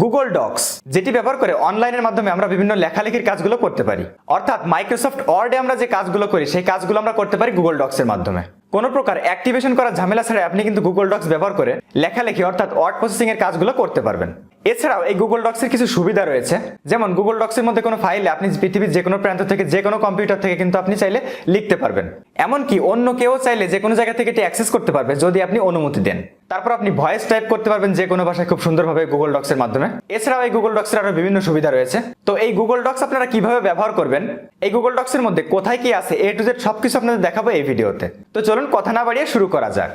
Google docs, যেটি ব্যবহার করে অনলাইনের মাধ্যমে আমরা বিভিন্ন লেখালেখির কাজগুলো করতে পারি। অর্থাৎ মাইক্রোসফট ওয়ার্ডে আমরা যে কাজগুলো করি সেই কাজগুলো আমরা করতে পারি গুগল ডক্সের মাধ্যমে। কোনো প্রকার অ্যাক্টিভেশন করার ঝামেলা ছাড়াই আপনি কিন্তু গুগল ডক্স ব্যবহার করে লেখালেখি অর্থাৎ ওয়ার্ড প্রসেসিং এর কাজগুলো করতে পারবেন। এছাড়াও এই গুগল ডক্সের কিছু সুবিধা রয়েছে, যেমন গুগল ডক্সের মধ্যে কোনো ফাইলে আপনি পৃথিবীর যে কোনো প্রান্ত থেকে যে কোনো কম্পিউটার থেকে কিন্তু আপনি চাইলে লিখতে পারবেন। এমনকি অন্য কেউ চাইলে যে কোনো জায়গা থেকে এটি অ্যাক্সেস করতে পারবে যদি আপনি অনুমতি দেন। তারপর আপনি ভয়েস টাইপ করতে পারবেন যে কোনো ভাষায় খুব সুন্দরভাবে গুগল ডক্সের মাধ্যমে। এছাড়াও এই গুগল ডক্সের আরো বিভিন্ন সুবিধা রয়েছে। তো এই গুগল ডক্স আপনারা কিভাবে ব্যবহার করবেন, এই গুগল ডক্সের মধ্যে কোথায় কি আছে A to Z সবকিছু আপনাদের দেখাবো এই ভিডিওতে। তো চলুন কথা না বাড়িয়ে শুরু করা যাক।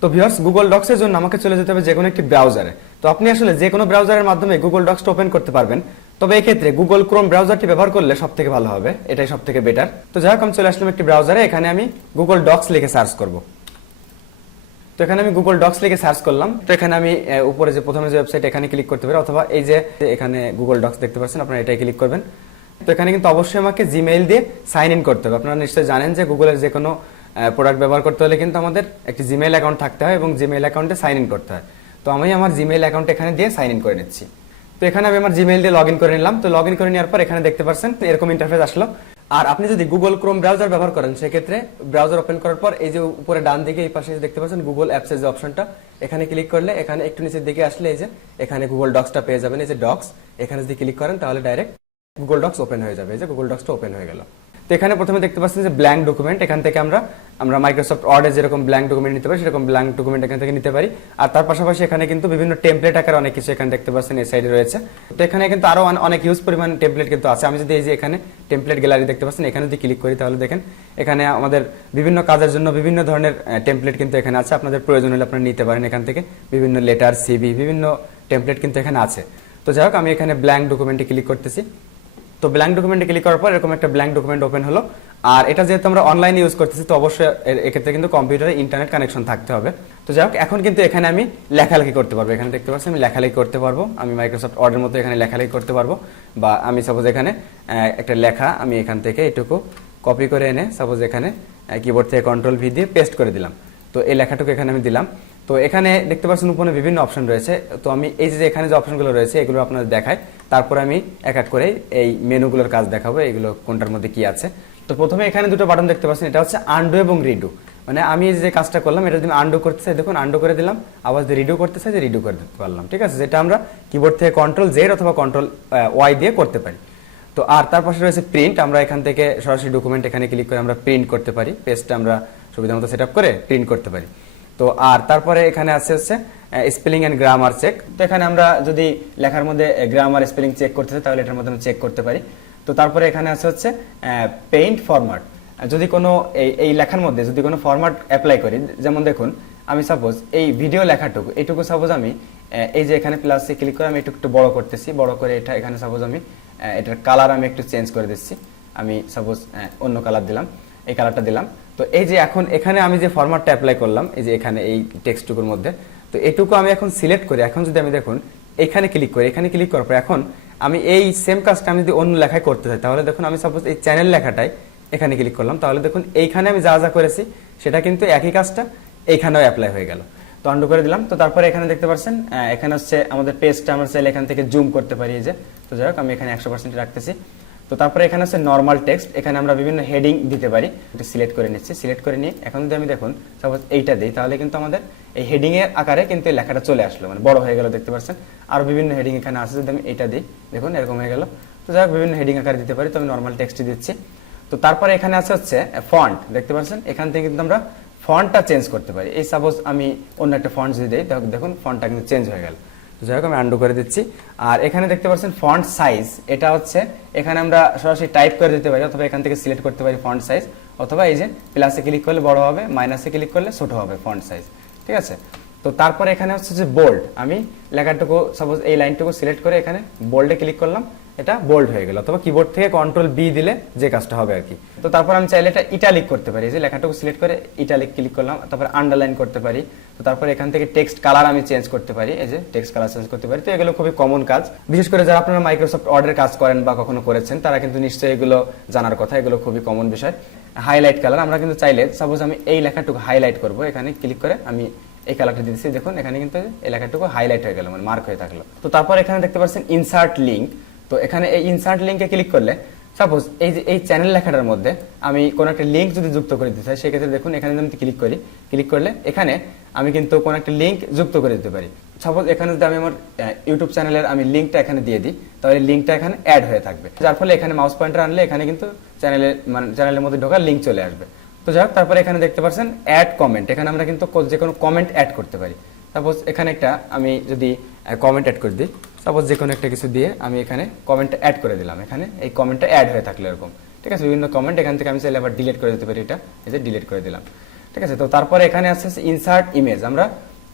তো ভিউয়ার্স, গুগল ডক্সের জন্য আমাকে চলে যেতে হবে যে কোনো একটি ব্রাউজারে। তো আপনি আসলে যে কোনো ব্রাউজারের মাধ্যমে গুগল ডক্সটা ওপেন করতে পারবেন, তবে এই ক্ষেত্রে গুগল ক্রোম ব্রাউজারটি ব্যবহার করলে সবথেকে ভালো হবে, এটাই সবথেকে বেটার। তো যাই হোক, আমি চলে আসলাম একটি ব্রাউজারে, এখানে আমি গুগল ডক্স লিখে সার্চ করব। তো এখানে আমি গুগল ডক্স লিখে সার্চ করলাম। তো এখানে আমি উপরে যে প্রথমে যে ওয়েবসাইট এখানে ক্লিক করতে পারি, অথবা এই যে এখানে গুগল ডক্স দেখতে পাচ্ছেন আপনারা এটাই ক্লিক করবেন। তো এখানে কিন্তু অবশ্যই আমাকে জিমেইল দিয়ে সাইন ইন করতে হবে। আপনারা নিশ্চয়ই জানেন যে গুগলের যে কোনো প্রোডাক্ট ব্যবহার করতে হলে কিন্তু আমাদের একটি জিমেইল অ্যাকাউন্ট থাকতে হয় এবং জিমেইল অ্যাকাউন্টে সাইন ইন করতে হয়। তো আমি আমার জিমেইল অ্যাকাউন্ট এখানে দিয়ে সাইন ইন করে নিচ্ছি। তো এখানে আমি আমার জিমেইল দিয়ে লগ ইন করে নিলাম। তো লগ ইন করে নেওয়ার পর এখানে দেখতে পাচ্ছেন এরকম ইন্টারফেস আসলো। আর আপনি যদি গুগল ক্রোম ব্রাউজার ব্যবহার করেন সেক্ষেত্রে ব্রাউজার ওপেন করার পর এই যে উপরে ডান দিকে এই পাশে দেখতে পাচ্ছেন গুগল অ্যাপস এর যে অপশনটা, এখানে ক্লিক করলে এখানে একটু নিচের দিকে আসলে এই যে এখানে গুগল ডক্সটা পেয়ে যাবেন। এই যে ডক্স, এখানে যদি ক্লিক করেন তাহলে ডাইরেক্ট গুগল ডক্স ওপেন হয়ে যাবে। এই যে গুগল ডক্সটা ওপেন হয়ে গেল। তো এখানে প্রথমে দেখতে পাচ্ছেন যে ব্ল্যাঙ্ক ডকুমেন্ট, এখান থেকে আমরা মাইক্রোসফট ওয়ার্ডে যেরকম ব্ল্যাঙ্ক ডকুমেন্ট নিতে পারি সেরকম ব্ল্যাঙ্ক ডকুমেন্ট এখান থেকে নিতে পারি। আর তার পাশাপাশি এখানে কিন্তু বিভিন্ন টেমপ্লেট আকারে অনেক কিছু এখানে দেখতে পাচ্ছেন এই সাইডে রয়েছে। তো এখানে কিন্তু আরো অনেক হিউজ পরিমাণ টেমপ্লেট কিন্তু আছে। আমি যদি এই যে এখানে টেমপ্লেট গ্যালারি দেখতে পাচ্ছেন, এখানে যদি ক্লিক করি তাহলে দেখেন এখানে আমাদের বিভিন্ন কাজের জন্য বিভিন্ন ধরনের টেমপ্লেট কিন্তু এখানে আছে। আপনাদের প্রয়োজন হলে আপনারা নিতে পারেন এখান থেকে। বিভিন্ন লেটার, সিভি, বিভিন্ন টেমপ্লেট কিন্তু এখানে আছে। তো যাই হোক, আমি এখানে ব্ল্যাঙ্ক ডকুমেন্টে ক্লিক করতেছি। তো ব্ল্যাঙ্ক ডকুমেন্টে ক্লিক করার পর এরকম একটা ব্ল্যাঙ্ক ডকুমেন্ট ওপেন হলো। আর এটা যেহেতু আমরা অনলাইনে ইউজ করতেছি, তো অবশ্যই এক্ষেত্রে কিন্তু কম্পিউটারে ইন্টারনেট কানেকশন থাকতে হবে। তো যাই হোক, এখন কিন্তু এখানে আমি লেখালেখি করতে পারবো। এখানে দেখতে পাচ্ছি আমি লেখালেখি করতে পারবো। আমি মাইক্রোসফট ওয়ার্ডের মতো এখানে লেখালেখি করতে পারবো। বা আমি সাপোজ এখানে একটা লেখা আমি এখান থেকে এটুকু কপি করে এনে সাপোজ এখানে কিবোর্ড থেকে কন্ট্রোল ভি দিয়ে পেস্ট করে দিলাম। তো এই লেখাটুকু এখানে আমি দিলাম। তো এখানে দেখতে পাচ্ছেন উপরে বিভিন্ন অপশন রয়েছে। তো আমি এই যে এখানে যে অপশনগুলো রয়েছে এগুলো আপনাদের দেখাই, তারপর আমি এক এক করে এই মেনুগুলোর কাজ দেখাবো, এগুলো কোনটার মধ্যে কি আছে। তো প্রথমে এখানে দুটো বাটন দেখতে পাচ্ছেন, এটা হচ্ছে আনডু এবং রিডু। মানে আমি যে কাজটা করলাম এটা যদি আনডু করতে চাই, দেখুন আনডু করে দিলাম। আবার যদি রিডু করতে চাই যে রিডু করে দিতে পারলাম। ঠিক আছে, যেটা আমরা কিবোর্ড থেকে কন্ট্রোল জেড অথবা কন্ট্রোল ওয়াই দিয়ে করতে পারি। তো আর তার পাশে রয়েছে প্রিন্ট, আমরা এখান থেকে সরাসরি ডকুমেন্ট এখানে ক্লিক করে আমরা প্রিন্ট করতে পারি। পেজটা আমরা সুবিধা মতো সেট আপ করে প্রিন্ট করতে পারি। তো আর তারপরে এখানে আছে হচ্ছে স্পেলিং এন্ড গ্রামার চেক। তো এখানে আমরা যদি লেখার মধ্যে গ্রামার স্পেলিং চেক করতে চাই তাহলে এটার মধ্যে আমরা চেক করতে পারি। তো তারপরে এখানে আছে হচ্ছে পেইন্ট ফরম্যাট। যদি কোনো এই লেখার মধ্যে যদি কোনো ফরম্যাট অ্যাপ্লাই করি, যেমন দেখুন আমি সাপোজ এই ভিডিও লেখাটুকু এইটুকু সাপোজ আমি এই যে এখানে প্লাসে ক্লিক করে আমি একটু বড় করতেছি। বড় করে এটা এখানে সাপোজ আমি এটার কালার আমি একটু চেঞ্জ করে দিচ্ছি। আমি সাপোজ অন্য কালার দিলাম, এই কালারটা দিলাম। তো এই যে এখন এখানে আমি যে ফরম্যাটটা অ্যাপ্লাই করলাম এই যে এখানে এই টেক্সটটুকুর মধ্যে, তো এটুকু আমি এখন সিলেক্ট করি। এখন যদি আমি দেখুন এখানে ক্লিক করি, এখানে ক্লিক করার পর এখন আমি এই সেম কাজটা আমি যদি অন্য লেখায় করতে চাই তাহলে দেখুন আমি সাপোজ এই চ্যানেল লেখাটাই এখানে ক্লিক করলাম, তাহলে দেখুন এইখানে আমি যা যা করেছি সেটা কিন্তু একই কাজটা এইখানেও অ্যাপ্লাই হয়ে গেল। তো আন্ডু করে দিলাম। তো তারপরে এখানে দেখতে পাচ্ছেন এখানে হচ্ছে আমাদের পেজটা আমরা চাইলে এখান থেকে জুম করতে পারি। এই যে, তো যাই হোক আমি এখানে 100% রাখতেছি। তো তারপরে এখানে হচ্ছে নরমাল টেক্সট, এখানে আমরা বিভিন্ন হেডিং দিতে পারি। এটা সিলেক্ট করে নিচ্ছি। সিলেক্ট করে নিয়ে এখন যদি আমি দেখুন সাপোজ এইটা দিই তাহলে কিন্তু আমাদের এই হেডিং এর আকারে কিন্তু এই লেখাটা চলে আসলো, মানে বড় হয়ে গেল দেখতে পাচ্ছেন। আর বিভিন্ন হেডিং এখানে আছে, যদি আমি এইটা দিই দেখুন এরকম হয়ে গেল। তো যাই হোক বিভিন্ন হেডিং আকারে দিতে পারি। তো আমি নরমাল টেক্সট দিচ্ছি। তো তারপরে এখানে আছে হচ্ছে ফন্ট, দেখতে পাচ্ছেন এখান থেকে কিন্তু আমরা ফন্টটা চেঞ্জ করতে পারি। এই সাপোজ আমি অন্য একটা ফন্ট যদি দিই দেখুন ফন্টটা কিন্তু চেঞ্জ হয়ে গেল। যাই হোক আমি আন্ডু করে দিচ্ছি। আর এখানে দেখতে পাচ্ছেন ফন্ট সাইজ, এটা হচ্ছে এখানে আমরা সরাসরি টাইপ করে দিতে পারি অথবা এখান থেকে সিলেক্ট করতে পারি ফন্ট সাইজ, অথবা এই যে প্লাসে ক্লিক করলে বড় হবে, মাইনাসে ক্লিক করলে ছোট হবে ফন্ট সাইজ। ঠিক আছে, তো তারপরে এখানে হচ্ছে যে বোল্ড, আমি লেখাটুকু সাপোজ এই লাইনটুকু সিলেক্ট করে এখানে বোল্ডে ক্লিক করলাম, এটা বোল্ড হয়ে গেল। অথবা কিবোর্ড থেকে কন্ট্রোল বি দিলে যে কাজটা হবে আর কি। তো তারপর আমি চাইলে এটা ইটালিক করতে পারি। এই যে লেখাটুকু সিলেক্ট করে ইটালিক ক্লিক করলাম, তারপর আন্ডারলাইন করতে পারি। তো তারপর এখান থেকে টেক্সট কালার আমি চেঞ্জ করতে পারি। এই যে টেক্সট কালার চেঞ্জ করতে পারি। তো এগুলো খুবই কমন কাজ, বিশেষ করে যারা আপনারা মাইক্রোসফট ওয়ার্ডের কাজ করেন বা কখনো করেছেন তারা কিন্তু নিশ্চয়ই এগুলো জানার কথা। এগুলো খুবই কমন বিষয়। হাইলাইট কালার আমরা কিন্তু চাইলে সাপোজ আমি এই লেখাটুকু হাইলাইট করব, এখানে ক্লিক করে আমি এই কালারটা দিয়েছি, দেখুন এখানে কিন্তু এই লেখাটুকু হাইলাইট হয়ে গেল, মানে মার্ক হয়ে থাকলো। তো তারপর এখানে দেখতে পাচ্ছেন ইনসার্ট লিঙ্ক। তো এখানে এই ইনসার্ট লিঙ্কে ক্লিক করলে সাপোজ এই যে এই চ্যানেল লেখাটার মধ্যে আমি কোনো একটা লিঙ্ক যদি যুক্ত করে দিতে চাই, সেক্ষেত্রে দেখুন এখানে যদি ক্লিক করি, ক্লিক করলে এখানে আমি কিন্তু কোনো একটা লিঙ্ক যুক্ত করে দিতে পারি। সাপোজ এখানে যদি আমি আমার ইউটিউব চ্যানেলের আমি লিঙ্কটা এখানে দিয়ে দিই, তাহলে লিঙ্কটা এখানে অ্যাড হয়ে থাকবে, যার ফলে এখানে মাউস পয়েন্টার আনলে এখানে কিন্তু চ্যানেলের মধ্যে ঢোকার লিঙ্ক চলে আসবে। তো যাই হোক, তারপরে এখানে দেখতে পাচ্ছেন অ্যাড কমেন্ট, এখানে আমরা কিন্তু যে কোনো কমেন্ট অ্যাড করতে পারি। সাপোজ এখানে একটা আমি যদি কমেন্ট অ্যাড করে দিই, সাপোজ যে কোনো একটা কিছু দিয়ে আমি এখানে কমেন্ট অ্যাড করে দিলাম, এখানে এই কমেন্টটা অ্যাড হয়ে থাকলো এরকম, ঠিক আছে, বিভিন্ন কমেন্ট। এখান থেকে আমি চাইলে আবার ডিলিট করে দিতে পারি, এটা এই যে ডিলিট করে দিলাম, ঠিক আছে। তো তারপরে এখানে আসছে ইনসার্ট ইমেজ, আমরা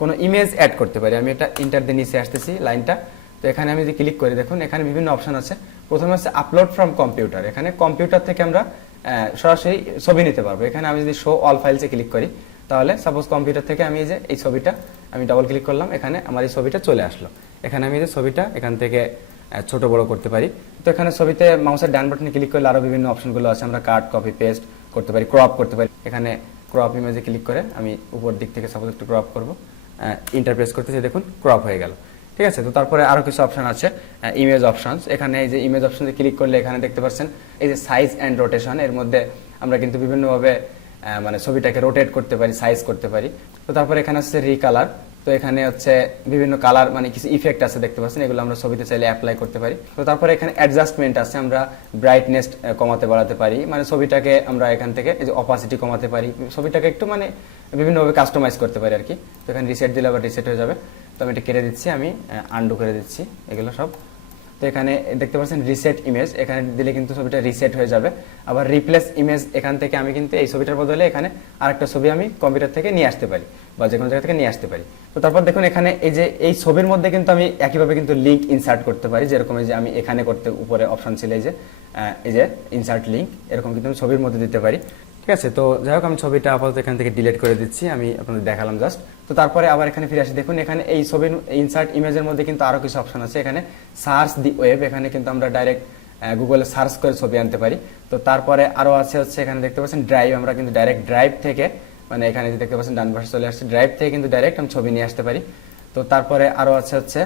কোনো ইমেজ অ্যাড করতে পারি। আমি এটা ইন্টার দিয়ে নিচে আসতেছি লাইনটা। তো এখানে আমি যদি ক্লিক করি, দেখুন এখানে বিভিন্ন অপশন আছে। প্রথমে হচ্ছে আপলোড ফ্রম কম্পিউটার, এখানে কম্পিউটার থেকে আমরা সরাসরি ছবি নিতে পারবো। এখানে আমি যদি শো অল ফাইলসে ক্লিক করি, তাহলে সাপোজ কম্পিউটার থেকে আমি এই ছবিটা আমি ডাবল ক্লিক করলাম, এখানে আমার এই ছবিটা চলে আসলো। এখানে আমি ছবিটা এখান থেকে ছোট বড় করতে পারি। তো এখানে ছবিতে মাউসের ডান বাটনে ক্লিক করলে আরো বিভিন্ন অপশনগুলো আছে, আমরা কাট, কপি, পেস্ট করতে পারি, ক্রপ করতে পারি। এখানে ক্রপ ইমেজে ক্লিক করে আমি উপর দিক থেকে সাপোজ একটু ক্রপ করবো, ইন্টারপ্রেস করতেছি, দেখুন ক্রপ হয়ে গেল, ঠিক আছে। তো তারপরে আরো কিছু অপশন আছে, ইমেজ অপশনস। এখানে এই যে ইমেজ অপশনে ক্লিক করলে এখানে দেখতে পাচ্ছেন এই যে সাইজ এন্ড রোটেশন, এর মধ্যে আমরা কিন্তু বিভিন্নভাবে মানে ছবিটাকে রোটেট করতে পারি, সাইজ করতে পারি। তো তারপরে এখানে আছে রিকালার। তো এখানে হচ্ছে বিভিন্ন কালার, মানে কিছু ইফেক্ট আছে দেখতে পাচ্ছেন, এগুলো আমরা ছবিতে চাইলে অ্যাপ্লাই করতে পারি। তো তারপরে এখানে অ্যাডজাস্টমেন্ট আছে, আমরা ব্রাইটনেস কমাতে বাড়াতে পারি, মানে ছবিটাকে আমরা এখান থেকে এই যে অপাসিটি কমাতে পারি, ছবিটাকে একটু মানে বিভিন্নভাবে কাস্টমাইজ করতে পারি আর কি। তো এখানে রিসেট দিলে আবার রিসেট হয়ে যাবে। তো আমি এটা কেটে দিচ্ছি, আমি আনডু করে দিচ্ছি এগুলো সব। তো এখানে দেখতে পাচ্ছেন রিসেট ইমেজ, এখানে দিলে কিন্তু ছবিটা রিসেট হয়ে যাবে। আবার রিপ্লেস ইমেজ, এখান থেকে আমি কিন্তু এই ছবিটার বদলে এখানে আরেকটা ছবি আমি কম্পিউটার থেকে নিয়ে আসতে পারি বা যে কোনো জায়গা থেকে নিয়ে আসতে পারি। তো তারপর দেখুন এখানে এই যে এই ছবির মধ্যে কিন্তু আমি একইভাবে কিন্তু লিঙ্ক ইনসার্ট করতে পারি, যেরকম এই যে আমি এখানে করতে উপরে অপশন ছিল এই যে ইনসার্ট লিঙ্ক, এরকম কিন্তু আমি ছবির মধ্যে দিতে পারি, ঠিক আছে। তো যাই হোক, আমি ছবিটা আপাতত এখান থেকে ডিলিট করে দিচ্ছি, আমি আপনাদের দেখালাম জাস্ট। তো তারপরে আবার এখানে ফিরে আসি, দেখুন এখানে এই ছবির ইনসার্ট ইমেজের মধ্যে কিন্তু আরো কিছু অপশন আছে। এখানে সার্চ দি ওয়েব, এখানে কিন্তু আমরা ডাইরেক্ট গুগলে সার্চ করে ছবি আনতে পারি। তো তারপরে আরো আছে হচ্ছে এখানে দেখতে পাচ্ছেন ড্রাইভ, আমরা কিন্তু ডাইরেক্ট ড্রাইভ থেকে, মানে এখানে যে দেখতে পাচ্ছেন ডান পাশে চলে আসছে, ড্রাইভ থেকে কিন্তু ডাইরেক্ট আমি ছবি নিয়ে আসতে পারি। তো তারপরে আরো আছে হচ্ছে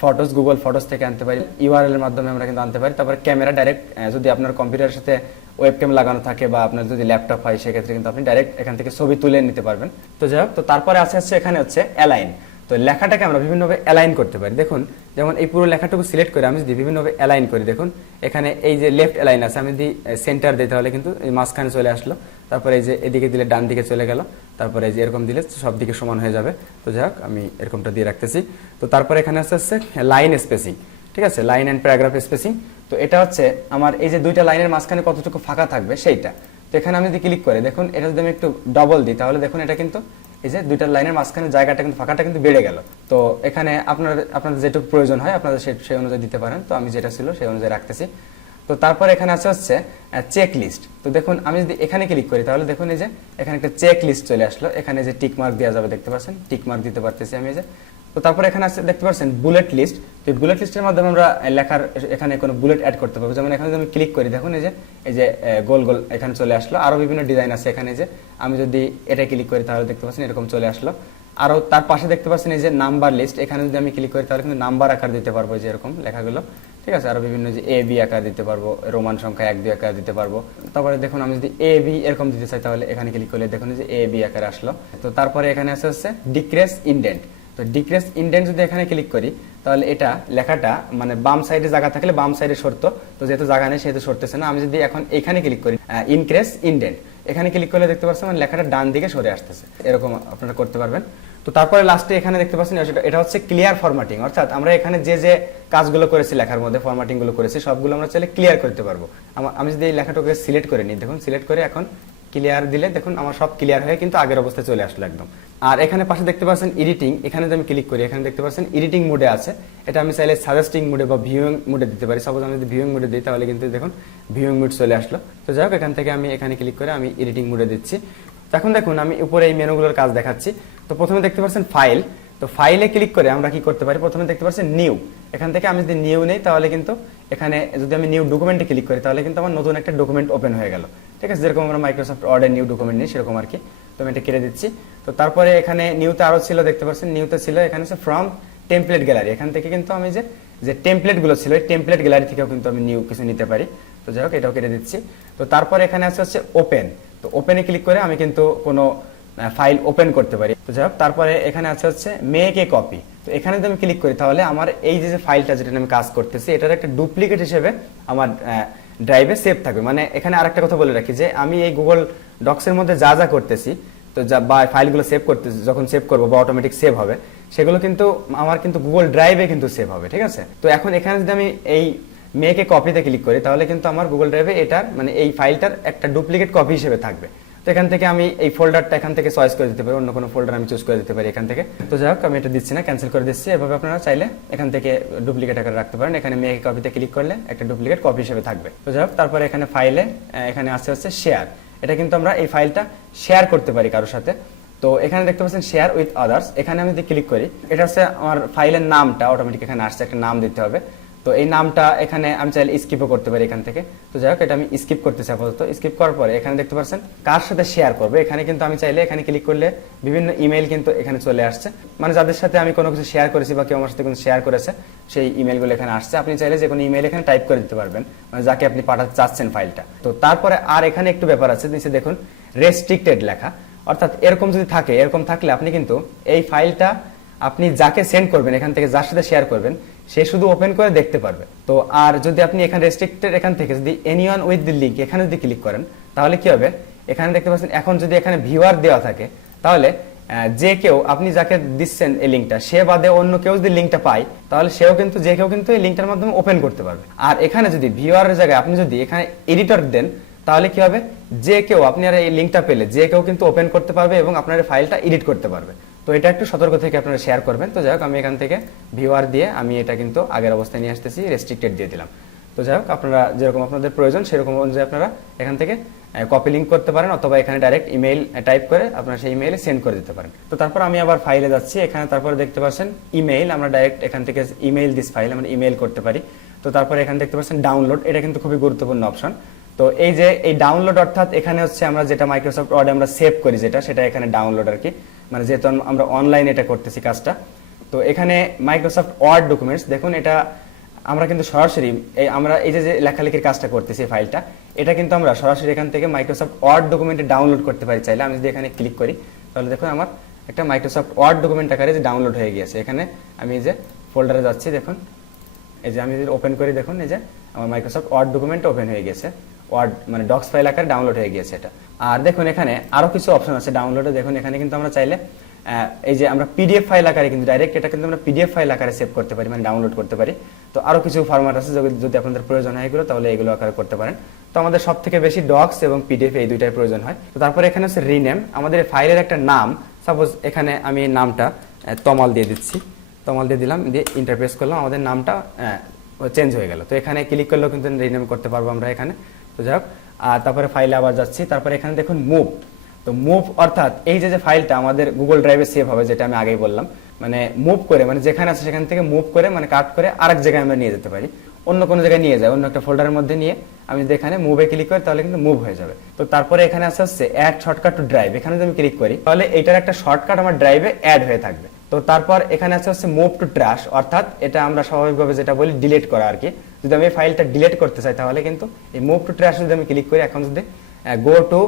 ফটোস, গুগল ফটোস থেকে আনতে পারি, ইউআরএল এর মাধ্যমে আমরা কিন্তু আনতে পারি। তারপরে ক্যামেরা ডাইরেক্ট, যদি আপনার কম্পিউটারের সাথে ওয়েবক্যাম লাগানো থাকে বা আপনার যদি ল্যাপটপ হয়, সেক্ষেত্রে কিন্তু আপনি ডাইরেক্ট এখান থেকে ছবি তুলে নিতে পারবেন। তো যাই হোক, তো তারপরে আছে হচ্ছে এখানে হচ্ছে অ্যালাইন। তো লেখাটাকে আমরা বিভিন্নভাবে অ্যালাইন করতে পারি। দেখুন যেমন এই পুরো লেখাটুকু সিলেক্ট করে আমি যদি বিভিন্নভাবে অ্যালাইন করি, দেখুন এখানে এই যে লেফট অ্যালাইন আছে, আমি যদি সেন্টার দিই তাহলে কিন্তু এই মাঝখানে চলে আসলো। তারপরে এই যে এদিকে দিলে ডান দিকে চলে গেল, তারপরে এই যে এরকম দিলে সব দিকে সমান হয়ে যাবে। তো যাই হোক, আমি এরকমটা দিয়ে রাখতেছি। তো তারপরে এখানে আছে লাইন স্পেসিং, ঠিক আছে, লাইন এন্ড প্যারাগ্রাফ স্পেসিং। তো এটা হচ্ছে আমার এই যে দুইটা লাইনের মাঝখানে কতটুকু ফাঁকা থাকবে সেইটা। তো এখানে আমি যদি ক্লিক করি, দেখুন এটা যদি আমি একটু ডবল দিই, তাহলে দেখুন এটা কিন্তু এই যে দুইটা লাইনের মাঝখানে জায়গাটা কিন্তু ফাঁকাটা কিন্তু বেড়ে গেল। তো এখানে আপনাদের যেটুকু প্রয়োজন হয় আপনারা সেই অনুযায়ী দিতে পারেন। তো আমি যেটা ছিল সেই অনুযায়ী রাখতেছি। তো তারপর এখানে আছে হচ্ছে চেক লিস্ট। তো দেখুন আমি যদি এখানে ক্লিক করি, তাহলে দেখুন এই যে এখানে একটা চেক লিস্ট চলে আসলো, এখানে যে টিক মার্ক দেওয়া যাবে দেখতে পাচ্ছেন, টিক মার্ক দিতে পারতেছি আমি এই যে। তো তারপর এখানে আছে দেখতে পাচ্ছেন বুলেট লিস্ট। তো এই বুলেট লিস্টের মাধ্যমে আমরা লেখার এখানে কোনো বুলেট অ্যাড করতে পারবো। যেমন এখানে যদি আমি ক্লিক করি, দেখুন এই যে গোল গোল এখানে চলে আসলো। আরো বিভিন্ন ডিজাইন আছে এখানে, যে আমি যদি এটা ক্লিক করি তাহলে দেখতে পাচ্ছেন এরকম চলে আসলো। আরো তার পাশে দেখতে পাচ্ছেন এই যে নাম্বার লিস্ট, এখানে যদি আমি ক্লিক করি তাহলে কিন্তু নাম্বার আকার দিতে পারবো, যে এরকম লেখাগুলো, ঠিক আছে। আরো বিভিন্ন যে এ বি আকার দিতে পারবো, রোমান সংখ্যা 1 2 আকার দিতে পারবো। তারপরে দেখুন আমি যদি এ বি এরকম দিতে চাই, তাহলে এখানে ক্লিক করলে দেখুন যে এ বি আকার আসলো। তো তারপরে এখানে আছে হচ্ছে ডিক্রেস ইনডেন্ট। তো ডিক্রেস ইনডেন্ট যদি এখানে ক্লিক করি, তাহলে এটা লেখাটা মানে বাম সাইডে জায়গা থাকলে বাম সাইডে সরতো, তো যেহেতু জায়গা নেই সেহেতু সরতেছে না। আমি যদি এখন এখানে ক্লিক করি ইনক্রেস ইনডেন্ট, এখানে ক্লিক করলে দেখতে পাচ্ছেন মানে লেখাটা ডান দিকে সরে আসতেছে, এরকম আপনারা করতে পারবেন। তো তারপরে লাস্টে এখানে দেখতে পাচ্ছেন এটা হচ্ছে ক্লিয়ার ফরম্যাটিং, অর্থাৎ আমরা এখানে যে কাজগুলো করেছি লেখার মধ্যে ফরম্যাটিং গুলো করেছি সবগুলো আমরা চাইলে ক্লিয়ার করতে পারবো। আমি যদি এই লেখাটাকে সিলেক্ট করে নিই, দেখুন সিলেক্ট করে এখন ক্লিয়ার দিলে দেখুন আমার সব ক্লিয়ার হয়ে কিন্তু আগের অবস্থায় চলে আসলো একদম। আর এখানে পাশে দেখতে পাচ্ছেন এডিটিং, এখানে যদি আমি ক্লিক করি এখানে দেখতে পাচ্ছেন এডিটিং মোডে আছে। এটা আমি চাইলে সাজেস্টিং মোডে বা ভিউইং মোডে দিতে পারি। সাপোজ আমি যদি ভিউইং মোডে দিই তাহলে কিন্তু দেখুন ভিউইং মোড চলে আসলো। তো যাই হোক, এখান থেকে আমি এখানে ক্লিক করে আমি এডিটিং মোডে দিচ্ছি। এখন দেখুন আমি উপরে এই মেনুগুলোর কাজ দেখাচ্ছি। তো প্রথমে দেখতে পাচ্ছেন ফাইল, তো ফাইলে ক্লিক করে আমরা কি করতে পারি, প্রথমে দেখতে পাচ্ছেন নিউ, এখান থেকে আমি যদি নিউ নেই তাহলে কিন্তু এখানে যদি আমি নিউ ডকুমেন্টে ক্লিক করি তাহলে কিন্তু আমার নতুন একটা ডকুমেন্ট ওপেন হয়ে গেল, ঠিক আছে, যেরকম আমরা মাইক্রোসফট ওয়ার্ডে নিউ ডকুমেন্ট নিই সেরকম আর কি। তো আমি এটা কেটে দিচ্ছি। তো তারপরে এখানে নিউতে আরো ছিল, দেখতে পাচ্ছেন নিউতে ছিল এখানে হচ্ছে ফ্রম টেমপ্লেট গ্যালারি, এখান থেকে কিন্তু আমি যে টেমপ্লেট গুলো ছিল এই টেমপ্লেট গ্যালারি থেকেও কিন্তু আমি নিউ কিছু নিতে পারি। তো যাই হোক এটাও কেটে দিচ্ছি। তো তারপরে এখানে আছে হচ্ছে ওপেন, তো ওপেনে ক্লিক করে আমি কিন্তু কোনো ফাইল ওপেন করতে পারি। তো যাই হোক তারপরে এখানে আছে হচ্ছে মেক এ কপি, তো এখানে যদি আমি ক্লিক করি তাহলে আমার এই যে ফাইলটা যেটা আমি কাজ করতেছি এটার একটা ডুপ্লিকেট হিসেবে আমার ড্রাইভে সেভ থাকবে। মানে এখানে আরেকটা কথা বলে রাখি যে আমি এই গুগল ডক্সের মধ্যে যা যা করতেছি, তো যা বা ফাইলগুলো সেভ করতেছি, যখন সেভ করবো বা অটোমেটিক সেভ হবে সেগুলো কিন্তু আমার কিন্তু গুগল ড্রাইভে কিন্তু সেভ হবে, ঠিক আছে। তো এখন এখানে যদি আমি এই মেকে কপিতে ক্লিক করি তাহলে কিন্তু আমার গুগল ড্রাইভে এটার মানে এই ফাইলটার একটা ডুপ্লিকেট কপি হিসেবে থাকবে। তো এখান থেকে আমি এই ফোল্ডারটা এখান থেকে চয়েস করে দিতে পারি, অন্য কোনো ফোল্ডার আমি চুজ করে দিতে পারি এখান থেকে। তো যাই হোক আমি এটা দিচ্ছি না, ক্যান্সেল করে দিচ্ছি। এভাবে আপনারা চাইলে এখান থেকে ডুপ্লিকেট আকারে রাখতে পারেন, এখানে মেক কপিতে ক্লিক করলে একটা ডুপ্লিকেট কপি হিসেবে থাকবে। তো যাই হোক তারপরে এখানে ফাইলে এখানে আসছে হচ্ছে শেয়ার, এটা কিন্তু আমরা এই ফাইলটা শেয়ার করতে পারি কারোর সাথে। তো এখানে দেখতে পাচ্ছেন শেয়ার উইথ আদার্স, এখানে আমি যদি ক্লিক করি এটা হচ্ছে আমার ফাইলের নামটা অটোমেটিক এখানে আসছে, একটা নাম দিতে হবে। তো এই নামটা এখানে আমি চাইলে স্কিপও করতে পারি এখান থেকে। তো যাই হোক এটা আমি স্কিপ করতেছি আপাতত। স্কিপ করার পরে এখানে দেখতে পাচ্ছেন কার সাথে শেয়ার করবে, এখানে কিন্তু আমি চাইলে এখানে ক্লিক করলে বিভিন্ন ইমেল কিন্তু এখানে চলে আসছে, মানে যাদের সাথে আমি কোনো কিছু শেয়ার করেছি বা কেউ আমার সাথে কোনো শেয়ার করেছে সেই ইমেলগুলো এখানে আসছে। আপনি চাইলে যে কোনো ইমেল এখানে টাইপ করে দিতে পারবেন, মানে যাকে আপনি পাঠাতে চাচ্ছেন ফাইলটা। তো তারপরে আর এখানে একটু ব্যাপার আছে, নিচে দেখুন রেস্ট্রিক্টেড লেখা, অর্থাৎ এরকম যদি থাকে, এরকম থাকলে আপনি কিন্তু এই ফাইলটা আপনি যাকে সেন্ড করবেন এখান থেকে যার সাথে শেয়ার করবেন সে শুধু ওপেন করে দেখতে পারবে। তো আর যদি আপনি এখানে রেস্ট্রিক্টেড এখান থেকে যদি এনিওয়ান উইথ দি লিংক এখানে যদি ক্লিক করেন তাহলে কি হবে, এখানে দেখতে পাচ্ছেন এখন যদি এখানে ভিউয়ার দেওয়া থাকে তাহলে যে কেউ আপনি যাকে দিচ্ছেন এই লিঙ্কটা সে বাদে অন্য কেউ যদি লিঙ্কটা পায় তাহলে সেও কিন্তু যে কেউ কিন্তু এই লিঙ্কটার মাধ্যমে ওপেন করতে পারবে। আর এখানে যদি ভিউয়ারের জায়গায় আপনি যদি এখানে এডিটর দেন তাহলে কি হবে, যে কেউ আপনি আর এই লিঙ্কটা পেলে যে কেউ কিন্তু ওপেন করতে পারবে এবং আপনার এই ফাইলটা এডিট করতে পারবে। তো এটা একটু সতর্ক থেকে আপনারা শেয়ার করবেন। তো যাই হোক আমি এখান থেকে ভিউয়ার দিয়ে আমি এটা কিন্তু আগের অবস্থায় নিয়ে আসতেছি, রেস্ট্রিক্টেড দিয়ে দিলাম। তো যাই হোক আপনারা যেরকম আপনাদের প্রয়োজন সেরকম অনুযায়ী আপনারা এখান থেকে কপি লিঙ্ক করতে পারেন অথবা এখানে ডাইরেক্ট ইমেইল টাইপ করে আপনারা সেই ইমেইলে সেন্ড করে দিতে পারেন। তো তারপর আমি আবার ফাইলে যাচ্ছি, এখানে তারপরে দেখতে পাচ্ছেন ইমেইল, আমরা ডাইরেক্ট এখান থেকে ইমেইল দিস ফাইল আমরা ইমেইল করতে পারি। তো তারপরে এখানে দেখতে পাচ্ছেন ডাউনলোড, এটা কিন্তু খুবই গুরুত্বপূর্ণ অপশন। তো এই যে এই ডাউনলোড অর্থাৎ এখানে হচ্ছে আমরা যেটা মাইক্রোসফট ওয়ার্ডে আমরা সেভ করি সেটা এখানে ডাউনলোড আর কি, মানে যেহেতু আমরা অনলাইনে এটা করতেছি কাজটা। তো এখানে মাইক্রোসফট ওয়ার্ড ডকুমেন্টস দেখুন, এটা আমরা কিন্তু সরাসরি আমরা এই যে লেখালেখির কাজটা করতেছি ফাইলটা, এটা কিন্তু আমরা সরাসরি এখান থেকে মাইক্রোসফট ওয়ার্ড ডকুমেন্টে ডাউনলোড করতে পারি চাইলে। আমি যদি এখানে ক্লিক করি তাহলে দেখুন আমার একটা মাইক্রোসফট ওয়ার্ড ডকুমেন্ট আকারে যে ডাউনলোড হয়ে গিয়েছে। এখানে আমি এই যে ফোল্ডারে যাচ্ছি, দেখুন এই যে আমি যদি ওপেন করি দেখুন এই যে আমার মাইক্রোসফট ওয়ার্ড ডকুমেন্ট ওপেন হয়ে গেছে, ওয়ার্ড মানে ডক্স ফাইল আকারে ডাউনলোড হয়ে গিয়েছে এটা। আর দেখুন এখানে আরো কিছু অপশন আছে ডাউনলোডে, দেখুন এখানে কিন্তু আমরা চাইলে এই যে আমরা পিডিএফ ফাইল আকারে কিন্তু ডাইরেক্ট এটা কিন্তু আমরা পিডিএফ ফাইল আকারে সেভ করতে পারি, মানে ডাউনলোড করতে পারি। তো আরো কিছু ফরম্যাট আছে যদি আপনাদের প্রয়োজন হয় এগুলো তাহলে এগুলো আকারে করতে পারেন। তো আমাদের সব থেকে বেশি ডক্স এবং পিডিএফ এই দুইটাই প্রয়োজন হয়। তো তারপরে এখানে হচ্ছে রিনেম, আমাদের ফাইলের একটা নাম, সাপোজ এখানে আমি নামটা তমাল দিয়ে দিচ্ছি, তমাল দিয়ে দিলাম, দিয়ে ইন্টারপ্রেস করলাম, আমাদের নামটা চেঞ্জ হয়ে গেল। তো এখানে ক্লিক করলেও কিন্তু রিনেম করতে পারবো আমরা এখানে। তো যাই হোক আর তারপরে ফাইলে আবার যাচ্ছি, তারপরে এখানে দেখুন মুভ। তো মুভ অর্থাৎ এই যে ফাইলটা আমাদের গুগল ড্রাইভে সেভ হবে, যেটা আমি আগেই বললাম, মানে মুভ করে মানে যেখানে আছে সেখান থেকে মুভ করে মানে কাট করে আরেক জায়গায় আমরা নিয়ে যেতে পারি, অন্য কোনো জায়গায় নিয়ে যায়, অন্য একটা ফোল্ডারের মধ্যে নিয়ে আমি যদি এখানে মুভে ক্লিক করি তাহলে কিন্তু মুভ হয়ে যাবে। তো তারপরে এখানে আছে হচ্ছে অ্যাড শর্টকাট টু ড্রাইভ, এখানে যদি আমি ক্লিক করি তাহলে এটার একটা শর্টকাট আমার ড্রাইভে অ্যাড হয়ে থাকবে। তো তারপর এখানে আছে হচ্ছে মুভ টু ট্র্যাশ, অর্থাৎ এটা আমরা স্বাভাবিকভাবে যেটা বলি ডিলিট করা আর কি। যদি আমি এই ফাইলটা ডিলিট করতে চাই তাহলে কিন্তু এই মুভ টু ট্র্যাশ যদি আমি ক্লিক করি, এখন যদি go to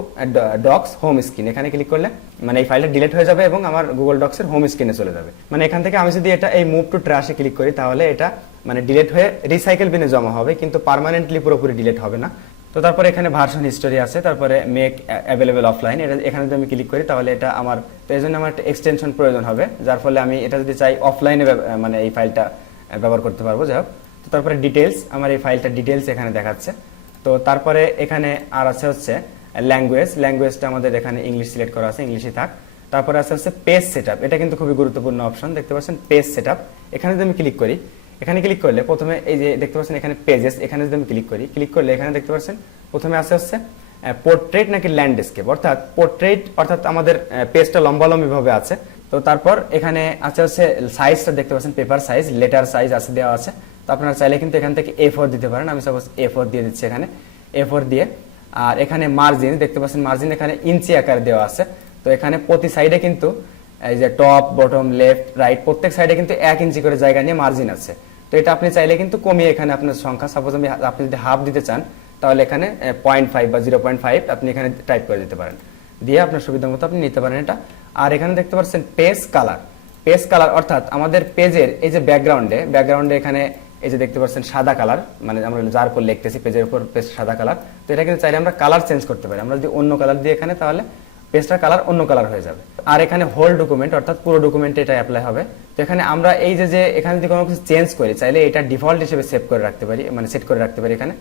docs home screen এখানে ক্লিক করলে মানে এই ফাইলটা ডিলিট হয়ে যাবে এবং আমার গুগল ডক্স এর হোম স্ক্রিনে চলে যাবে। মানে এখান থেকে আমি যদি এটা এই মুভ টু ট্র্যাশে ক্লিক করি তাহলে এটা মানে ডিলিট হয়ে রিসাইকেল বিনে জমা হবে, কিন্তু পার্মানেন্টলি পুরোপুরি ডিলিট হবে না। তো তারপরে এখানে ভার্সন হিস্টোরি আছে, তারপরে মেক অ্যাভেলেবল অফলাইন, এটা এখানে যদি আমি ক্লিক করি তাহলে এটা আমার, তো এই জন্য আমার একটা এক্সটেনশন প্রয়োজন হবে, যার ফলে আমি এটা যদি চাই অফলাইনে মানে এই ফাইলটা ব্যবহার করতে পারবো। যাই হোক তো তারপরে ডিটেলস, আমার এই ফাইলটা ডিটেলস এখানে দেখাচ্ছে। তো তারপরে এখানে আর আছে হচ্ছে ল্যাঙ্গুয়েজটা আমাদের এখানে ইংলিশ সিলেক্ট করা আছে, ইংলিশই থাক। তারপরে আছে হচ্ছে পেজ সেটআপ, এটা কিন্তু খুবই গুরুত্বপূর্ণ অপশন, দেখতে পাচ্ছেন পেজ সেটআপ। এখানে যদি আমি ক্লিক করি, এখানে ক্লিক করলে প্রথমে এই যে দেখতে পাচ্ছেন এখানে পেজেস, এখানে যদি আমি ক্লিক করলে এখানে দেখতে পাচ্ছেন প্রথমে আছে হচ্ছে পোর্ট্রেট নাকি ল্যান্ডস্কেপ, অর্থাৎ পোর্ট্রেট অর্থাৎ আমাদের পেজটা লম্বালম্বি ভাবে আছে। তো তারপর এখানে আছে হচ্ছে সাইজটা দেখতে পাচ্ছেন পেপার সাইজ, লেটার সাইজ আছে দেওয়া আছে। তো আপনারা চাইলে কিন্তু এখান থেকে A4 দিতে পারেন, আমি সাপোজ A4 দিয়ে দিচ্ছি এখানে A4 দিয়ে। আর এখানে মার্জিন দেখতে পাচ্ছেন, মার্জিন এখানে ইঞ্চি আকারে দেওয়া আছে। তো এখানে প্রতি সাইডে কিন্তু এই যে টপ বটম লেফট রাইট প্রত্যেক সাইডে কিন্তু 1 ইঞ্চি করে জায়গা নিয়ে মার্জিন আছে। তো এটা আপনি চাইলে কিন্তু কমিয়ে এখানে আপনার সংখ্যা, সাপোজ আপনি যদি হাফ দিতে চান তাহলে এখানে 0.5 বা 0.5 আপনি এখানে টাইপ করে দিতে পারেন, দিয়ে আপনার সুবিধা মতো আপনি নিতে পারেন এটা। আর এখানে দেখতে পাচ্ছেন পেজ কালার। পেজ কালার অর্থাৎ আমাদের পেজের এই যে ব্যাকগ্রাউন্ডে এখানে এই যে দেখতে পাচ্ছেন সাদা কালার, মানে আমরা যার উপর লিখতেছি পেজের উপর পেজ সাদা কালার। তো এটা কিন্তু চাইলে আমরা কালার চেঞ্জ করতে পারি। আমরা যদি অন্য কালার দিই এখানে, তাহলে পেজটার কালার অন্য কালার হয়ে যাবে। আর এখানে হোল ডকুমেন্ট অর্থাৎ পুরো ডকুমেন্টে এটা অ্যাপ্লাই হবে। তো এখানে আমরা এই যে এখানে যদি কোনো কিছু চেঞ্জ করি চাইলে এটা ডিফল্ট হিসেবে সেভ করে রাখতে পারি, মানে সেট করে রাখতে পারি এখানে।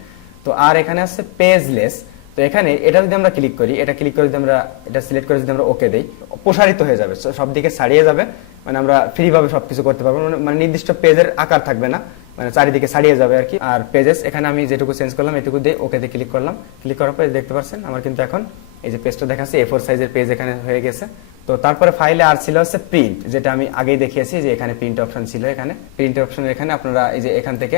তো আর এখানে আছে পেজলেস। তো এখানে এটা যদি আমরা ক্লিক করি, এটা ক্লিক করে যদি আমরা এটা সিলেক্ট করে যদি আমরা ওকে দেই, প্রসারিত হয়ে যাবে, সব দিকে ছাড়িয়ে যাবে, মানে আমরা ফ্রি ভাবে সবকিছু করতে পারবো, মানে নির্দিষ্ট পেজের আকার থাকবে না, মানে চারিদিকে ছাড়িয়ে যাবে আর কি। আর পেজেস এখানে আমি যেটুকু চেঞ্জ করলাম এটুকু দিয়ে ওকেতে ক্লিক করলাম। ক্লিক করার পর দেখতে পাচ্ছেন আমার কিন্তু এখন এই যে পেজটা দেখাচ্ছে A4 সাইজের পেজ এখানে হয়ে গেছে। তো তারপরে ফাইলে আর ছিল হচ্ছে প্রিন্ট, যেটা আমি আগেই দেখিয়েছি যে এখানে প্রিন্ট অপশন ছিল। এখানে প্রিন্ট অপশনের এখানে আপনারা এই যে এখান থেকে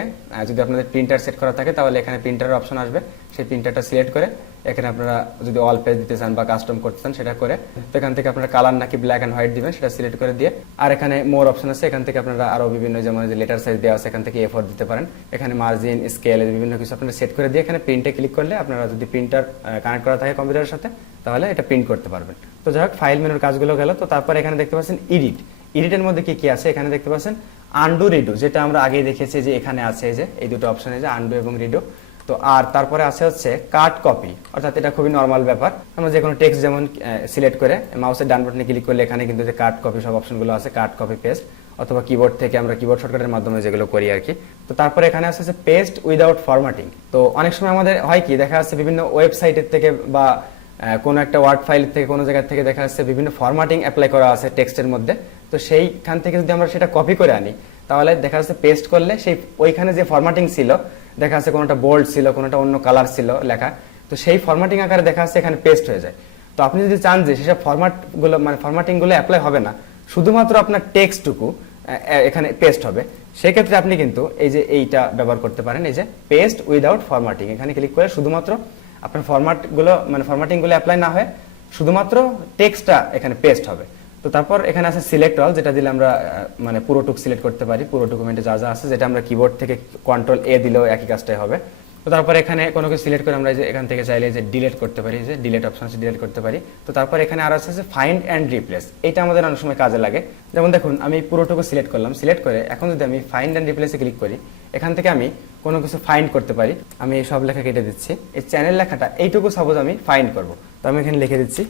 যদি আপনাদের প্রিন্টার সেট করা থাকে তাহলে এখানে প্রিন্টারের অপশন আসবে, সেই প্রিন্টারটা সিলেক্ট করে এখানে আপনারা যদি অল পেজ দিতে চান বা কাস্টম করতে চান সেটা করে, তো এখান থেকে আপনারা কালার নাকি ব্ল্যাক এন্ড হোয়াইট দিবেন সেটা সিলেক্ট করে দিয়ে, আর এখানে মোর অপশন আছে, এখান থেকে আপনারা আরো বিভিন্ন যেমন যে লেটার সাইজ দেওয়া আছে এখান থেকে A4 দিতে পারেন। এখানে মার্জিন স্কেল বিভিন্ন কিছু আপনারা সেট করে দিয়ে এখানে প্রিন্টে ক্লিক করলে আপনারা যদি প্রিন্টার কানেক্ট করা থাকে কম্পিউটারের সাথে তাহলে এটা প্রিন্ট করতে পারবেন। তো যাই হোক ফাইল মেনুর কাজগুলো গেল। তো তারপর এখানে দেখতে পাচ্ছেন এডিটের মধ্যে কি কি আছে, এখানে দেখতে পাচ্ছেন আনডু রিডু, যেটা আমরা আগেই দেখেছি যে এখানে আছে যে এই দুটো অপশন আছে আনডু এবং রিডু। তো আর তারপরে আছে হচ্ছে কাট কপি, অর্থাৎ এটা খুবই নরমাল ব্যাপার। আমরা যে কোনো টেক্সট যেমন সিলেক্ট করে মাউসের ডান বাটনে ক্লিক করলে এখানে কিন্তু যে কাট কপি সব অপশনগুলো আছে, কাট কপি পেস্ট, অথবা কিবোর্ড থেকে আমরা কিবোর্ড শর্টকাটের মাধ্যমে যেগুলো করি আর কি। তো তারপরে এখানে আছে পেস্ট উইদাউট ফরম্যাটিং। তো অনেক সময় আমাদের হয় কি দেখা যাচ্ছে বিভিন্ন ওয়েবসাইটের থেকে বা কোনো একটা ওয়ার্ড ফাইল থেকে কোনো জায়গা থেকে দেখা যাচ্ছে বিভিন্ন ফরম্যাটিং অ্যাপ্লাই করা আছে টেক্সটের মধ্যে। তো সেইখান থেকে যদি আমরা সেটা কপি করে আনি তাহলে দেখা যাচ্ছে পেস্ট করলে সেই ওইখানে যে ফরম্যাটিং ছিল, দেখা যাচ্ছে কোনোটা বোল্ড ছিল, কোনোটা অন্য কালার ছিল লেখা, তো সেই ফরম্যাটিং আকারে দেখা যাচ্ছে এখানে পেস্ট হয়ে যায়। তো আপনি যদি চান যে সেসব ফরম্যাটগুলো মানে ফরম্যাটিংগুলো অ্যাপ্লাই হবে না, শুধুমাত্র আপনার টেক্সটটুকু এখানে পেস্ট হবে, সেক্ষেত্রে আপনি কিন্তু এই যে এইটা ব্যবহার করতে পারেন, এই যে পেস্ট উইদাউট ফরম্যাটিং। এখানে ক্লিক করে শুধুমাত্র আপনার ফরম্যাটিংগুলো অ্যাপ্লাই না হয়ে শুধুমাত্র টেক্সটটা এখানে পেস্ট হবে। তো তারপর এখানে আছে সিলেক্ট অল, যেটা দিলে আমরা মানে পুরোটুক সিলেক্ট করতে পারি, পুরো ডকুমেন্টে যা যা আছে, যেটা আমরা কিবোর্ড থেকে কন্ট্রোল A দিলেও একই কাজটাই হবে। তো তারপর এখানে কোনো কিছু সিলেক্ট করে আমরা যে এখান থেকে চাইলে যে ডিলিট করতে পারি, যে ডিলিট অপশন আছে ডিলিট করতে পারি। তো তারপর এখানে আর আছে ফাইন্ড অ্যান্ড রিপ্লেস, এটা আমাদের অনেক সময় কাজে লাগে। যেমন দেখুন আমি পুরোটুকু সিলেক্ট করলাম, সিলেক্ট করে এখন যদি আমি ফাইন্ড অ্যান্ড রিপ্লেসে ক্লিক করি, এখান থেকে আমি কোনো কিছু ফাইন্ড করতে পারি। আমি এই সব লেখা কেটে দিচ্ছি, এই চ্যানেল লেখাটা এইটুকু সাপোজ আমি ফাইন্ড করব, তো আমি এখানে লিখে দিচ্ছি।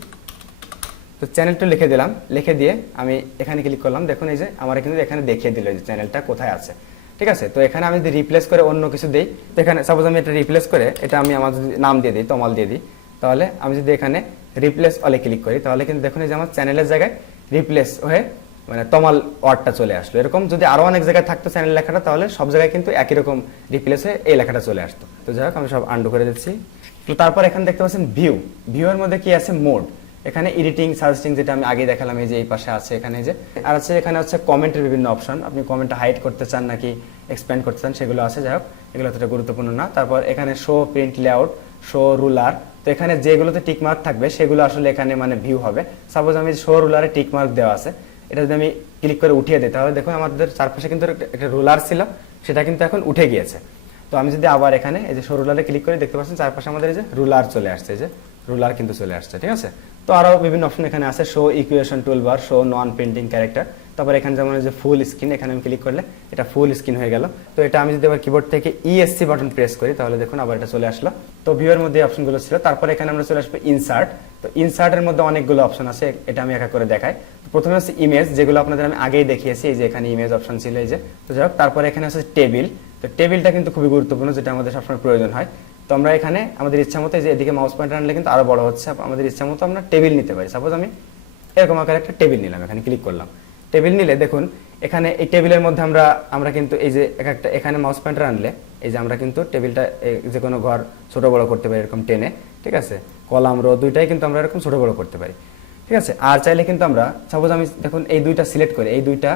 তো চ্যানেলটা লিখে দিলাম, লিখে দিয়ে আমি এখানে ক্লিক করলাম, দেখুন এই যে আমার কিন্তু এখানে দেখিয়ে দিল যে চ্যানেলটা কোথায় আছে। ঠিক আছে, তো এখানে আমি যদি রিপ্লেস করে অন্য কিছু দিই, তো এখানে সাপোজ আমি এটা রিপ্লেস করে এটা আমি আমার যদি নাম দিয়ে দিই, তমাল দিয়ে দিই, তাহলে আমি যদি এখানে রিপ্লেস অলে ক্লিক করি তাহলে কিন্তু দেখুন এই যে আমার চ্যানেলের জায়গায় রিপ্লেস হয়ে মানে তমাল ওয়ার্ডটা চলে আসলো। এরকম যদি আরো অনেক জায়গায় থাকতো চ্যানেল লেখাটা, তাহলে সব জায়গায় কিন্তু একই রকম রিপ্লেস হয়ে এই লেখাটা চলে আসতো। তো যাই হোক আমি সব আন্ডু করে দিচ্ছি। তো তারপর এখানে দেখতে পাচ্ছেন ভিউ এর মধ্যে কি আছে মোড, এখানে এডিটিং সাজেস্টিং যেটা আমি আগে দেখালাম এই যে এই পাশে আছে, এখানে যে আর আছে এখানে হচ্ছে কমেন্টের বিভিন্ন অপশন, আপনি কমেন্টটা হাইড করতে চান নাকি এক্সপ্যান্ড করতে চান সেগুলো আছে। যাই হোক এগুলো অতটা গুরুত্বপূর্ণ না। তারপর এখানে show print layout, show ruler, তো এখানে যেগুলোতে টিক মার্ক থাকবে সেগুলো আসলে এখানে মানে ভিউ হবে। সাপোজ আমি শো রুলারে টিক মার্ক দেওয়া আছে, এটা যদি আমি ক্লিক করে উঠিয়ে দিই তাহলে দেখুন আমাদের চারপাশে কিন্তু একটা রুলার ছিল, সেটা কিন্তু এখন উঠে গিয়েছে। তো আমি যদি আবার এখানে এই যে শো রুলারে ক্লিক করে দেখতে পাচ্ছেন চারপাশে আমাদের এই যে রুলার চলে আসছে, এই যে রুলার কিন্তু চলে আসছে। ঠিক আছে, তো আরো বিভিন্ন অপশন এখানে আছে, শো ইকুয়েশন টুলবার, শো নন প্রিন্টিং ক্যারেক্টার, তারপর এখানে যেমন যে ফুল স্ক্রিন, এখানে আমি ক্লিক করলে এটা ফুল স্ক্রিন হয়ে গেল। তো এটা আমি যদি আবার কিবোর্ড থেকে ESC বাটন প্রেস করি তাহলে দেখুন আবার এটা চলে আসলো। তো ভিউয়ের মধ্যে অপশনগুলো ছিল। তারপর এখানে আমরা চলে আসবো ইনসার্ট। তো ইনসার্টের মধ্যে অনেকগুলো অপশন আছে, এটা আমি একা করে দেখাই। তো প্রথমে হচ্ছে ইমেজ, যেগুলো আপনাদের আমি আগেই দেখিয়েছি, এই যে এখানে ইমেজ অপশন ছিল এই যে। তো যাই হোক তারপর এখানে আছে টেবিল। তো টেবিলটা কিন্তু খুবই গুরুত্বপূর্ণ, যেটা আমাদের সবসময় প্রয়োজন হয়। তো আমরা এখানে আমাদের ইচ্ছা মতো যে এদিকে মাউস পয়েন্টার আনলে কিন্তু আরো বড় হচ্ছে, আমাদের ইচ্ছা মতো আমরা টেবিল নিতে পারি। সাপোজ আমি এরকম আকারে একটা টেবিল নিলাম, এখানে ক্লিক করলাম। টেবিল নিলে দেখুন এখানে এই টেবিলের মধ্যে আমরা কিন্তু এই যে একটা এখানে মাউস পয়েন্টার আনলে এই যে আমরা কিন্তু টেবিলটা যে কোনো ঘর ছোট বড় করতে পারি এরকম টেনে। ঠিক আছে, কলাম রো দুইটাই কিন্তু আমরা এরকম ছোট বড় করতে পারি। ঠিক আছে, আর চাইলে কিন্তু আমরা সাপোজ আমি দেখুন এই দুইটা সিলেক্ট করে এই দুইটা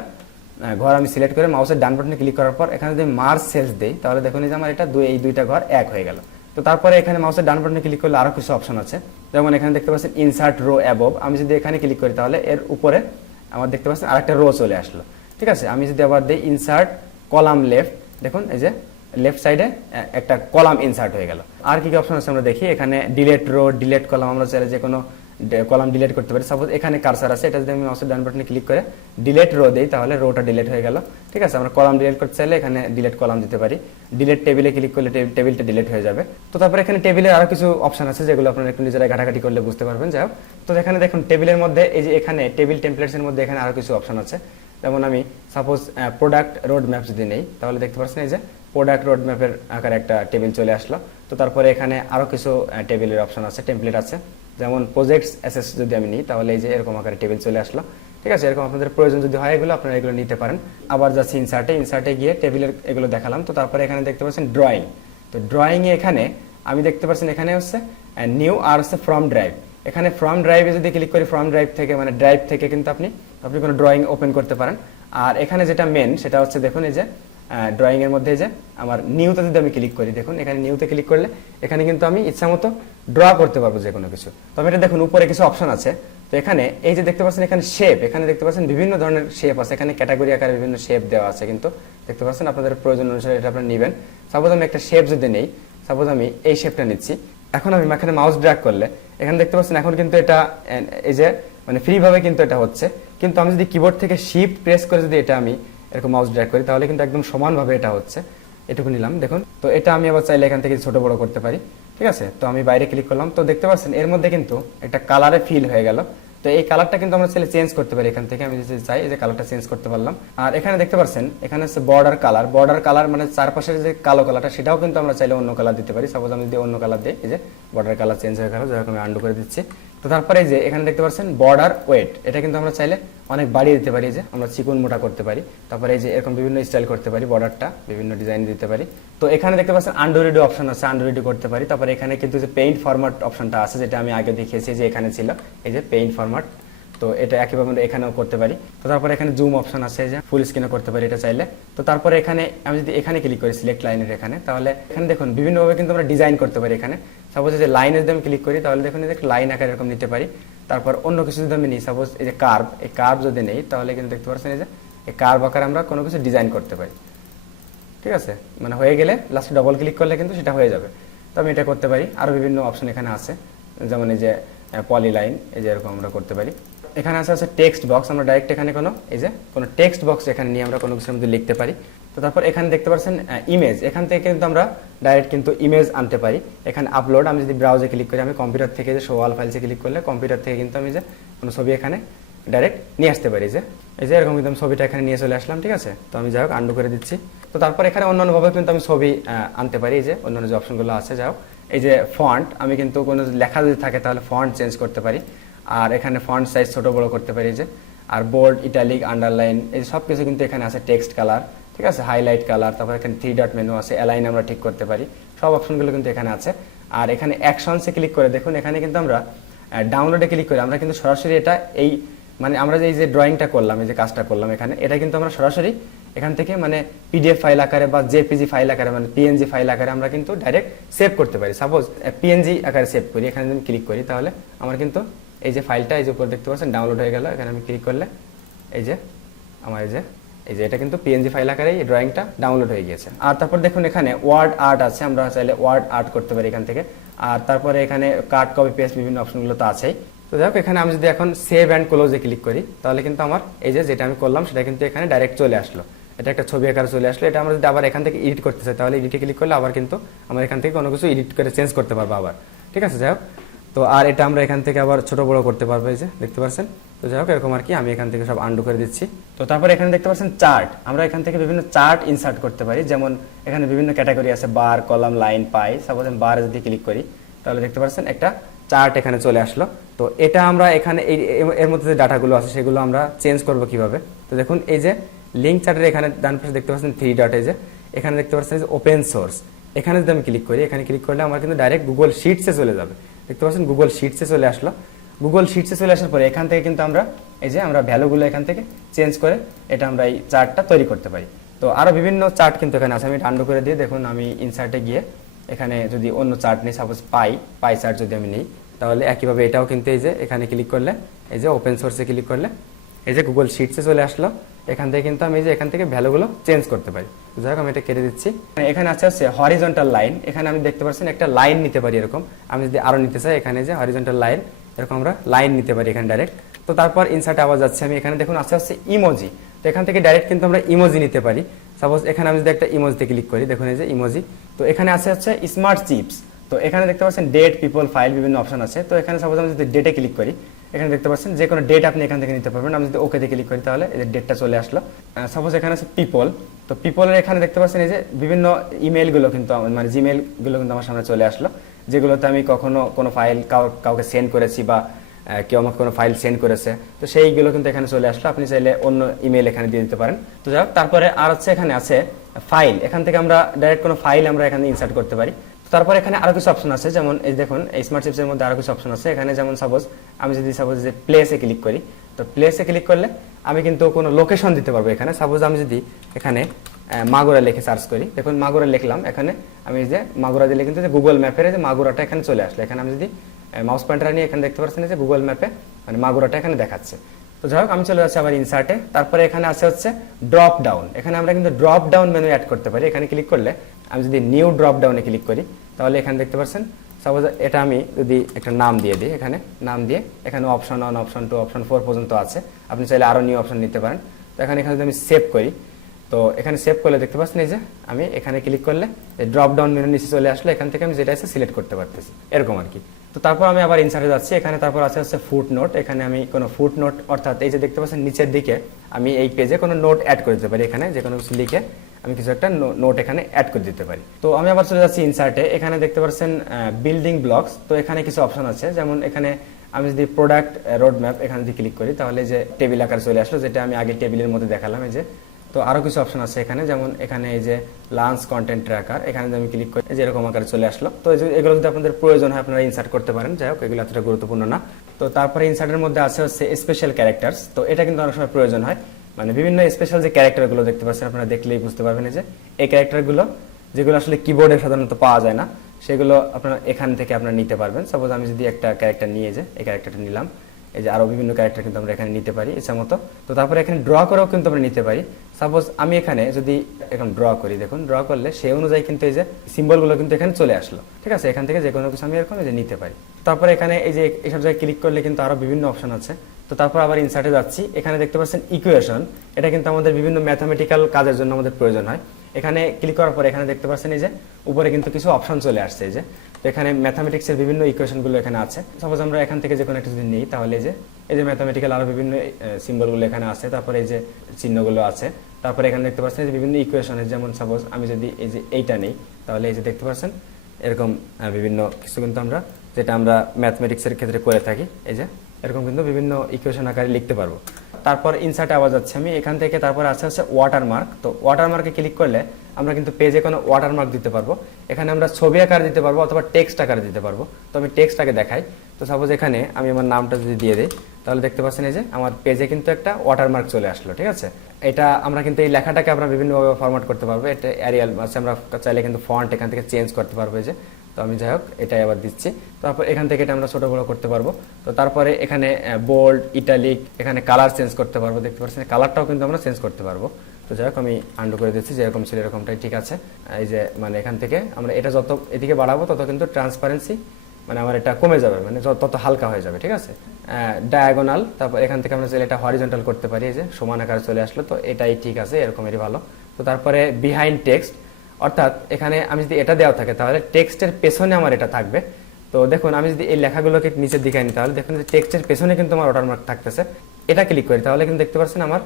ঘর আমি সিলেক্ট করে মাউসের ডান বাটনে ক্লিক করার পর এখানে যদি মার্জ সেলস দেই তাহলে দেখুন এই যে আমার এটা এই দুইটা ঘর এক হয়ে গেল। তো তারপরে এখানে মাউসের ডান বাটনে ক্লিক করলে আরো কিছু অপশন আছে, যেমন এখানে দেখতে পাচ্ছেন ইনসার্ট রো অ্যাবভ, আমি যদি এখানে ক্লিক করি তাহলে এর উপরে আমার দেখতে পাচ্ছেন আরেকটা রো চলে আসলো। ঠিক আছে, আমি যদি আবার দিই ইনসার্ট কলাম লেফট, দেখুন এই যে লেফট সাইডে একটা কলাম ইনসার্ট হয়ে গেল। আর কি কি অপশন আছে আমরা দেখি, এখানে ডিলেট রো, ডিলেট কলাম, আমরা চাইলে যে কোনো কলাম ডিলিট করতে পারি। সাপোজ এখানে কার্সার আছে, এটা যদি আমি মাউসের ডান বাটনে ক্লিক করে ডিলিট রো দেই তাহলে রোটা ডিলিট হয়ে গেল। ঠিক আছে, আমরা কলাম ডিলিট করতে চাইলে এখানে ডিলিট কলাম দিতে পারি। ডিলিট টেবিলে ক্লিক করলে টেবিলটা ডিলিট হয়ে যাবে। তো তারপরে এখানে টেবিলের আরো কিছু অপশন আছে যেগুলো আপনারা একটু নিজেরা ঘাটাঘাটি করলে বুঝতে পারবেন। যাই হোক, তো এখানে দেখুন টেবিলের মধ্যে এই যে এখানে টেবিল টেমপ্লেটস এর মধ্যে এখানে আরো কিছু অপশন আছে। যেমন আমি সাপোজ প্রোডাক্ট রোড ম্যাপ যদি নেই তাহলে দেখতে পাচ্ছেন এই যে প্রোডাক্ট রোড ম্যাপের আকারে একটা টেবিল চলে আসলো। তো তারপরে এখানে আরো কিছু টেবিলের অপশন আছে, টেমপ্লেট আছে। যেমন প্রজেক্টস অ্যাসেস যদি আমি নিই তাহলে এই যে এরকম আকারে টেবিল চলে আসলো। ঠিক আছে, এরকম আপনাদের প্রয়োজন যদি হয় এগুলো আপনারা এগুলো নিতে পারেন। আবার যাচ্ছি ইনসার্টে গিয়ে টেবিলের এগুলো দেখালাম। তো তারপরে এখানে দেখতে পাচ্ছেন ড্রয়িং। তো ড্রয়িং এ এখানে আমি দেখতে পাচ্ছেন এখানে হচ্ছে নিউ আর হচ্ছে ফ্রম ড্রাইভ। এখানে ফ্রম ড্রাইভে যদি ক্লিক করি, ফ্রম ড্রাইভ থেকে মানে ড্রাইভ থেকে কিন্তু আপনি কোনো ড্রয়িং ওপেন করতে পারেন। আর এখানে যেটা মেন সেটা হচ্ছে দেখুন এই যে ড্রয়িং এর মধ্যে যে আমার নিউতে যদি আমি ক্লিক করি, দেখুন এখানে নিউতে ক্লিক করলে এখানে কিন্তু আমি ইচ্ছা মতো ড্র করতে পারবো যে কোনো কিছু। তবে এটা দেখুন উপরে কিছু অপশন আছে। তো এখানে এই যে দেখতে পাচ্ছেন এখানে শেপ, এখানে দেখতে পাচ্ছেন বিভিন্ন ধরনের শেপ আছে, এখানে ক্যাটাগরি আকারে বিভিন্ন শেপ দেওয়া আছে। কিন্তু দেখতে পাচ্ছেন আপনাদের প্রয়োজন অনুসারে এটা আপনারা নেবেন। সাপোজ আমি একটা শেপ যদি নেই, সাপোজ আমি এই শেপটা নিচ্ছি, এখন আমি এখানে মাউস ড্র্যাগ করলে এখানে দেখতে পাচ্ছেন এখন কিন্তু এটা এই যে মানে ফ্রি ভাবে কিন্তু এটা হচ্ছে। কিন্তু আমি যদি কিবোর্ড থেকে শিফট প্রেস করে যদি এটা আমি এরকম মাউস ড্র্যাগ করি তাহলে কিন্তু একদম সমানভাবে এটা হচ্ছে। এটুকু নিলাম দেখুন। তো এটা আমি আবার চাইলে এখান থেকে ছোট বড় করতে পারি। ঠিক আছে, তো আমি বাইরে ক্লিক করলাম। তো দেখতে পাচ্ছেন এর মধ্যে কিন্তু একটা কালারে ফিল হয়ে গেল। তো এই কালারটা কিন্তু আমরা চাইলে চেঞ্জ করতে পারি এখান থেকে। আমি যদি চাই এই যে কালারটা চেঞ্জ করতে পারলাম। আর এখানে দেখতে পাচ্ছেন এখানে হচ্ছে বর্ডার কালার মানে চারপাশের যে কালো কালারটা সেটাও কিন্তু আমরা চাইলে অন্য কালার দিতে পারি। সাপোজ আমি যদি অন্য কালার দিই, এই যে বর্ডার কালার চেঞ্জ হয়ে গেল, যেরকম আমি আন্ডু করে দিচ্ছি। তো তারপরে এই যে এখানে দেখতে পাচ্ছেন বর্ডার ওয়েট, এটা কিন্তু আমরা চাইলে অনেক বাড়িয়ে দিতে পারি, যে আমরা চিকন মোটা করতে পারি। তারপরে এই যে এরকম বিভিন্ন স্টাইল করতে পারি, বর্ডারটা বিভিন্ন ডিজাইন দিতে পারি। তো এখানে দেখতে পাচ্ছেন আন্ডুরেডি অপশন আছে, আন্ডুরেডি করতে পারি। তারপরে এখানে কিন্তু যে পেইন্ট ফরম্যাট অপশনটা আছে, যেটা আমি আগে দেখিয়েছি যে এখানে ছিল, এই যে পেইন্ট ফরম্যাট। তো এটা একইভাবে আমরা এখানেও করতে পারি। তো তারপরে এখানে জুম অপশন আছে, যে ফুল স্ক্রিনে করতে পারি এটা চাইলে। তো তারপরে এখানে আমি যদি এখানে ক্লিক করি সিলেক্ট লাইনের এখানে, তাহলে এখানে দেখুন বিভিন্নভাবে কিন্তু আমরা ডিজাইন করতে পারি। এখানে সাপোজ এই যে লাইনে যদি আমি ক্লিক করি তাহলে দেখুন এই যে লাইন আকার এরকম নিতে পারি। তারপর অন্য কিছু যদি আমি নিই, সাপোজ এই যে কার্ভ, এই কার্ভ যদি নেই তাহলে কিন্তু দেখতে পাচ্ছেন এই যে এই কার্ভ আকারে আমরা কোনো কিছু ডিজাইন করতে পারি। ঠিক আছে, মানে হয়ে গেলে লাস্টে ডবল ক্লিক করলে কিন্তু সেটা হয়ে যাবে। তো আমি এটা করতে পারি। আরো বিভিন্ন অপশন এখানে আছে, যেমন এই যে পলিলাইন, এই যে এরকম আমরা করতে পারি। এখানে আছে টেক্সট বক্স, আমরা ডাইরেক্ট এখানে কোনো টেক্সট বক্স এখানে নিয়ে আমরা কোনো কিছুর মধ্যে লিখতে পারি। তো তারপর এখানে দেখতে পাচ্ছেন ইমেজ, এখান থেকে কিন্তু আমরা ডাইরেক্ট কিন্তু ইমেজ আনতে পারি। এখানে আপলোড, আমি যদি ব্রাউজে ক্লিক করি, আমি কম্পিউটার থেকে যে শো অল ফাইলসে ক্লিক করলে কম্পিউটার থেকে কিন্তু আমি যে কোনো ছবি এখানে ডাইরেক্ট নিয়ে আসতে পারি। যে এই যে এরকম কিন্তু ছবিটা এখানে নিয়ে চলে আসলাম। ঠিক আছে, তো আমি যাই হোক আন্ডু করে দিচ্ছি। তো তারপর এখানে অন্যান্যভাবে কিন্তু আমি ছবি আনতে পারি, এই যে অন্যান্য যে অপশনগুলো আছে। যাই হোক, এই যে ফন্ট, আমি কিন্তু কোনো লেখা যদি থাকে তাহলে ফন্ট চেঞ্জ করতে পারি। আর এখানে ফন্ট সাইজ ছোট বড় করতে পারি যে। আর বোল্ড, ইটালিক, আন্ডারলাইন, এই সব কিছু কিন্তু এখানে আছে। টেক্সট কালার, ঠিক আছে, হাইলাইট কালার, তারপর এখানে 3 ডট মেনু আছে, অ্যালাইন আমরা ঠিক করতে পারি। সব অপশনগুলো কিন্তু এখানে আছে। আর এখানে অ্যাকশনসে ক্লিক করে দেখুন, এখানে কিন্তু আমরা ডাউনলোডে ক্লিক করে আমরা কিন্তু সরাসরি এটা এই মানে আমরা যে এই যে ড্রয়িংটা করলাম, এই যে কাজটা করলাম এখানে, এটা কিন্তু আমরা সরাসরি এখান থেকে মানে পিডিএফ ফাইল আকারে বা জেপিজি ফাইল আকারে মানে পিএনজি ফাইল আকারে আমরা কিন্তু ডাইরেক্ট সেভ করতে পারি। সাপোজ পিএনজি আকারে সেভ করি, এখানে যদি ক্লিক করি তাহলে আমার কিন্তু এই যে ফাইলটা এই যে উপরে দেখতে পাচ্ছেন ডাউনলোড হয়ে গেল। এখানে আমি ক্লিক করলে এই যে আমার এই যে এটা কিন্তু পিএনজি ফাইল আকারে এই ড্রয়িংটা ডাউনলোড হয়ে গিয়েছে। আর তারপর দেখুন এখানে ওয়ার্ড আর্ট আছে, আমরা চাইলে ওয়ার্ড আর্ট করতে পারি এখান থেকে। আর তারপরে এখানে কাট, কপি, পেস্ট বিভিন্ন অপশনগুলো তো আছেই। তো দেখো এখানে আমি যদি এখন সেভ অ্যান্ড ক্লোজে ক্লিক করি তাহলে কিন্তু আমার এই যে যেটা আমি করলাম সেটা কিন্তু এখানে ডাইরেক্ট চলে আসলো। এটা একটা ছবি আকারে চলে আসলো। এটা আমরা যদি আবার এখান থেকে এডিট করতে চাই তাহলে এডিটে ক্লিক করলে আবার কিন্তু আমরা এখান থেকে কোনো কিছু এডিট করে চেঞ্জ করতে পারবো আবার। ঠিক আছে, যাই হোক। তো আর এটা আমরা এখান থেকে আবার ছোট বড় করতে পারবো, এই যে দেখতে পাচ্ছেন। তো যাই হোক এরকম আর কি, আমি এখান থেকে সব আন্ডু করে দিচ্ছি। তো তারপর এখানে দেখতে পাচ্ছেন চার্ট, আমরা এখান থেকে বিভিন্ন চার্ট ইনসার্ট করতে পারি। যেমন এখানে বিভিন্ন ক্যাটাগরি আছে, বার, কলাম, লাইন, পাই। সাপোজ আমি বারে যদি ক্লিক করি তাহলে দেখতে পাচ্ছেন একটা চার্ট এখানে চলে আসলো। তো এটা আমরা এখানে এর মধ্যে যে ডাটাগুলো আছে সেগুলো আমরা চেঞ্জ করবো কিভাবে। তো দেখুন এই যে লিঙ্ক চার্টের এখানে ডান পাশে দেখতে পাচ্ছেন 3 ডট, এই যে এখানে দেখতে পাচ্ছেন ওপেন সোর্স। এখানে যদি আমি ক্লিক করি, এখানে ক্লিক করলে আমার কিন্তু ডাইরেক্ট গুগল শিটসে চলে যাবে। দেখতে পাচ্ছেন গুগল শিটসে চলে আসলো। গুগল শিটসে চলে আসার পরে এখান থেকে কিন্তু আমরা এই যে আমরা ভ্যালুগুলো এখান থেকে চেঞ্জ করে এটা আমরা এই চার্টটা তৈরি করতে পারি। তো আরো বিভিন্ন চার্ট কিন্তু এখানে আছে। আমি আন্ডু করে দিয়ে দেখুন আমি ইনসার্টে গিয়ে এখানে যদি অন্য চার্ট নিই, সাপোজ পাই চার্ট যদি আমি নিই তাহলে একইভাবে এটাও কিন্তু এই যে এখানে ক্লিক করলে, এই যে ওপেন সোর্সে ক্লিক করলে এই যে গুগল শিটসে চলে আসলো। এখান থেকে কিন্তু আমি এই যে এখান থেকে ভ্যালুগুলো চেঞ্জ করতে পারি। যাই হোক আমি এটা কেটে দিচ্ছি। এখানে আছে হচ্ছে হরিজন্টাল লাইন, এখানে আমি দেখতে পাচ্ছেন একটা লাইন নিতে পারি এরকম। আমি যদি আরো নিতে চাই, এখানে যে হরিজন্টাল লাইন এরকম আমরা লাইন নিতে পারি এখানে ডাইরেক্ট। তো তারপর ইনসার্টে আবার যাচ্ছে আমি, এখানে দেখুন আছে হচ্ছে ইমোজি। তো এখান থেকে ডাইরেক্ট কিন্তু আমরা ইমোজি নিতে পারি। সাপোজ এখানে আমি যদি একটা ইমোজিতে ক্লিক করি, দেখুন এই যে ইমোজি। তো এখানে আছে হচ্ছে স্মার্ট চিপস। তো এখানে দেখতে পাচ্ছেন ডেট, পিপল, ফাইল বিভিন্ন অপশন আছে। তো এখানে সাপোজ আমি যদি ডেটে ক্লিক করি, এখানে দেখতে পাচ্ছেন যে কোনো ডেট আপনি এখান থেকে নিতে পারবেন। আমি যদি ওকেতে ক্লিক করি তাহলে এই যে ডেটটা চলে আসলো। সাপোজ এখানে আছে পিপল। তো পিপলের এখানে দেখতে পাচ্ছেন এই যে বিভিন্ন ইমেলগুলো কিন্তু মানে জিমেলগুলো কিন্তু আমার সামনে চলে আসলো, যেগুলোতে আমি কখনো কোনো ফাইল কাউকে সেন্ড করেছি বা কেউ আমাকে কোনো ফাইল সেন্ড করেছে, তো সেইগুলো কিন্তু এখানে চলে আসলো। আপনি চাইলে অন্য ইমেল এখানে দিয়ে দিতে পারেন। তো যাই হোক, তারপরে আর হচ্ছে এখানে আছে ফাইল। এখান থেকে আমরা ডাইরেক্ট কোনো ফাইল আমরা এখানে ইনসার্ট করতে পারি। তারপর এখানে আরো কিছু অপশন আছে, যেমন এই দেখুন এই স্মার্ট চিপসের মধ্যে আরো কিছু অপশন আছে এখানে। যেমন সাপোজ আমি যদি যে প্লেসে ক্লিক করি, তো প্লেসে ক্লিক করলে আমি কিন্তু কোনো লোকেশন দিতে পারবো এখানে। সাপোজ আমি যদি এখানে মাগুরা লিখে সার্চ করি, দেখুন মাগুরা লিখলাম, এখানে আমি যে মাগুরা দিলে কিন্তু যে গুগল ম্যাপের যে মাগুরাটা এখানে চলে আসলো। এখানে আমি যদি মাউস পয়েন্টার নিয়ে এখানে দেখতে পাচ্ছেন যে গুগল ম্যাপে মানে মাগুরাটা এখানে দেখাচ্ছে। তো যাই হোক, আমি চলে যাচ্ছি আবার ইনসার্টে। তারপরে এখানে আছে হচ্ছে ড্রপ ডাউন। এখানে আমরা কিন্তু ড্রপ ডাউন মেনু অ্যাড করতে পারি। এখানে ক্লিক করলে আমি যদি নিউ ড্রপ ডাউনে ক্লিক করি, তাহলে এখানে দেখতে পাচ্ছেন সাপোজ এটা আমি যদি একটা নাম দিয়ে দিই, এখানে নাম দিয়ে এখানে অপশন 1, অপশন 2, অপশন 4 পর্যন্ত আছে। আপনি চাইলে আরো নিউ অপশন নিতে পারেন। তো এখানে যদি আমি সেভ করি, তো এখানে সেভ করলে দেখতে পাচ্ছেন এই যে আমি এখানে ক্লিক করলে ড্রপ ডাউন মেনু নিচে চলে আসলো। এখান থেকে আমি যেটা আছে সিলেক্ট করতে পারতেছি, এরকম আর কি। তো তারপর আমি আবার ইনসার্টে যাচ্ছি। এখানে তারপর আছে হচ্ছে ফুট নোট। এখানে আমি কোনো ফুট নোট, অর্থাৎ এই যে দেখতে পাচ্ছেন নিচের দিকে আমি এই পেজে কোনো নোট অ্যাড করে দিতে পারি। এখানে যে কোনো কিছু লিখে আমি কিছু একটা নোট এখানে অ্যাড করে দিতে পারি। তো আমি আবার চলে যাচ্ছি ইনসার্টে। এখানে দেখতে পাচ্ছেন বিল্ডিং ব্লকস। তো এখানে কিছু অপশন আছে, যেমন এখানে আমি যদি প্রোডাক্ট রোড ম্যাপ এখানে যদি ক্লিক করি, তাহলে যে টেবিল আকার চলে আসলো, যেটা আমি আগে টেবিলের মধ্যে দেখালাম এই যে। তো আরো কিছু অপশন আছে এখানে, যেমন এখানে এই যে লাঞ্চ কন্টেন্ট ট্র্যাকার, এখানে যদি আমি ক্লিক করি যে এরকম আকারে চলে আসলো। তো এগুলো যদি আপনাদের প্রয়োজন হয় আপনারা ইনসার্ট করতে পারেন। যাই হোক, এগুলো এতটা গুরুত্বপূর্ণ না। তো তারপরে ইনসার্টের মধ্যে আছে হচ্ছে স্পেশাল ক্যারেক্টার্স। তো এটা কিন্তু অনেক সময় প্রয়োজন হয়, মানে বিভিন্ন স্পেশাল যে ক্যারেক্টারগুলো দেখতে পাচ্ছেন, আপনারা দেখলেই বুঝতে পারবেন যে এই ক্যারেক্টারগুলো যেগুলো আসলে কিবোর্ডে সাধারণত পাওয়া যায় না, সেগুলো আপনারা এখান থেকে আপনারা নিতে পারবেন। সাপোজ আমি যদি একটা ক্যারেক্টার নিয়ে যে এই ক্যারেক্টারটা নিলাম, এই যে আরো বিভিন্ন ক্যারেক্টার কিন্তু আমরা এখানে নিতে পারি ইচ্ছা মতো। তো তারপরে এখানে ড্র করেও কিন্তু আমরা নিতে পারি। সাপোজ আমি এখানে যদি এখন ড্র করি, দেখুন ড্র করলে সেই অনুযায়ী কিন্তু এই যে সিম্বলগুলো কিন্তু এখানে চলে আসলো। ঠিক আছে, এখান থেকে যে কোনো কিছু আমি এরকম এই যে নিতে পারি। তারপরে এখানে এই যে এইসব জায়গায় ক্লিক করলে কিন্তু আরো বিভিন্ন অপশন আছে। তো তারপর আবার ইনসার্টে যাচ্ছি। এখানে দেখতে পাচ্ছেন ইকুয়েশন। এটা কিন্তু আমাদের বিভিন্ন ম্যাথমেটিক্যাল কাজের জন্য আমাদের প্রয়োজন হয়। এখানে ক্লিক করার পর এখানে দেখতে পাচ্ছেন এই যে উপরে কিন্তু কিছু অপশন চলে আসছে এই যে। তো এখানে ম্যাথমেটিক্সের বিভিন্ন ইকুয়েশনগুলো এখানে আছে। সাপোজ আমরা এখান থেকে যে কোনো একটা যদি নিই, তাহলে এই যে ম্যাথমেটিক্যাল আরো বিভিন্ন সিম্বলগুলো এখানে আছে, তারপরে এই যে চিহ্নগুলো আছে। তারপরে এখানে দেখতে পাচ্ছেন যে বিভিন্ন ইকুয়েশনের, যেমন সাপোজ আমি যদি এই যে এইটা নেই, তাহলে এই যে দেখতে পাচ্ছেন এরকম বিভিন্ন কিছু কিন্তু আমরা যেটা আমরা ম্যাথমেটিক্সের ক্ষেত্রে করে থাকি, এই যে এরকম কিন্তু বিভিন্ন ইকুয়েশন আকারে লিখতে পারবো। তারপর ইনসার্টে আবার যাচ্ছে আমি এখান থেকে। তারপর আছে হচ্ছে ওয়াটারমার্ক। তো ওয়াটারমার্কে ক্লিক করলে আমরা কিন্তু পেজে কোনো ওয়াটারমার্ক দিতে পারবো। এখানে আমরা ছবি আকারে দিতে পারবো অথবা টেক্সট আকারে দিতে পারবো। তো আমি টেক্সট আগে দেখাই। তো সাপোজ এখানে আমি আমার নামটা যদি দিয়ে দিই, তাহলে দেখতে পাচ্ছেন এই যে আমার পেজে কিন্তু একটা ওয়াটারমার্ক চলে আসলো। ঠিক আছে, এটা আমরা কিন্তু এই লেখাটাকে আমরা বিভিন্নভাবে ফরম্যাট করতে পারবো। এটা এরিয়াল আছে, আমরা চাইলে কিন্তু ফন্ট এখান থেকে চেঞ্জ করতে পারবো এই যে। তো আমি যাই হোক এটাই আবার দিচ্ছি। তারপর এখান থেকে এটা আমরা ছোট বড় করতে পারবো। তো তারপরে এখানে বোল্ড, ইটালিক, এখানে কালার চেঞ্জ করতে পারবো। দেখতে পাচ্ছেন কালারটাও কিন্তু আমরা চেঞ্জ করতে পারবো। তো যাই হোক আমি আন্ডু করে দিচ্ছি, যেরকম ছিল এরকমটাই ঠিক আছে। এই যে মানে এখান থেকে আমরা এটা যত এদিকে বাড়াবো তত কিন্তু ট্রান্সপারেন্সি মানে আমার এটা কমে যাবে, মানে তত হালকা হয়ে যাবে। ঠিক আছে, ডায়াগোনাল, তারপর এখান থেকে আমরা চাইলে এটা হরিজন্টাল করতে পারি, এই যে সমান আকারে চলে আসলো। তো এটাই ঠিক আছে, এরকমেরই ভালো। তো তারপরে বিহাইন্ড টেক্সট, অর্থাৎ এখানে আমি যদি এটা দেওয়া থাকে তাহলে টেক্সটের পেছনে আমার এটা থাকবে। তো দেখুন আমি যদি এই লেখাগুলোকে নিচের দিকে আনি, তাহলে দেখুন যে টেক্সটের পেছনে কিন্তু আমার ওয়াটারমার্ক থাকতেছে। এটা ক্লিক করি তাহলে কিন্তু দেখতে পাচ্ছেন আমার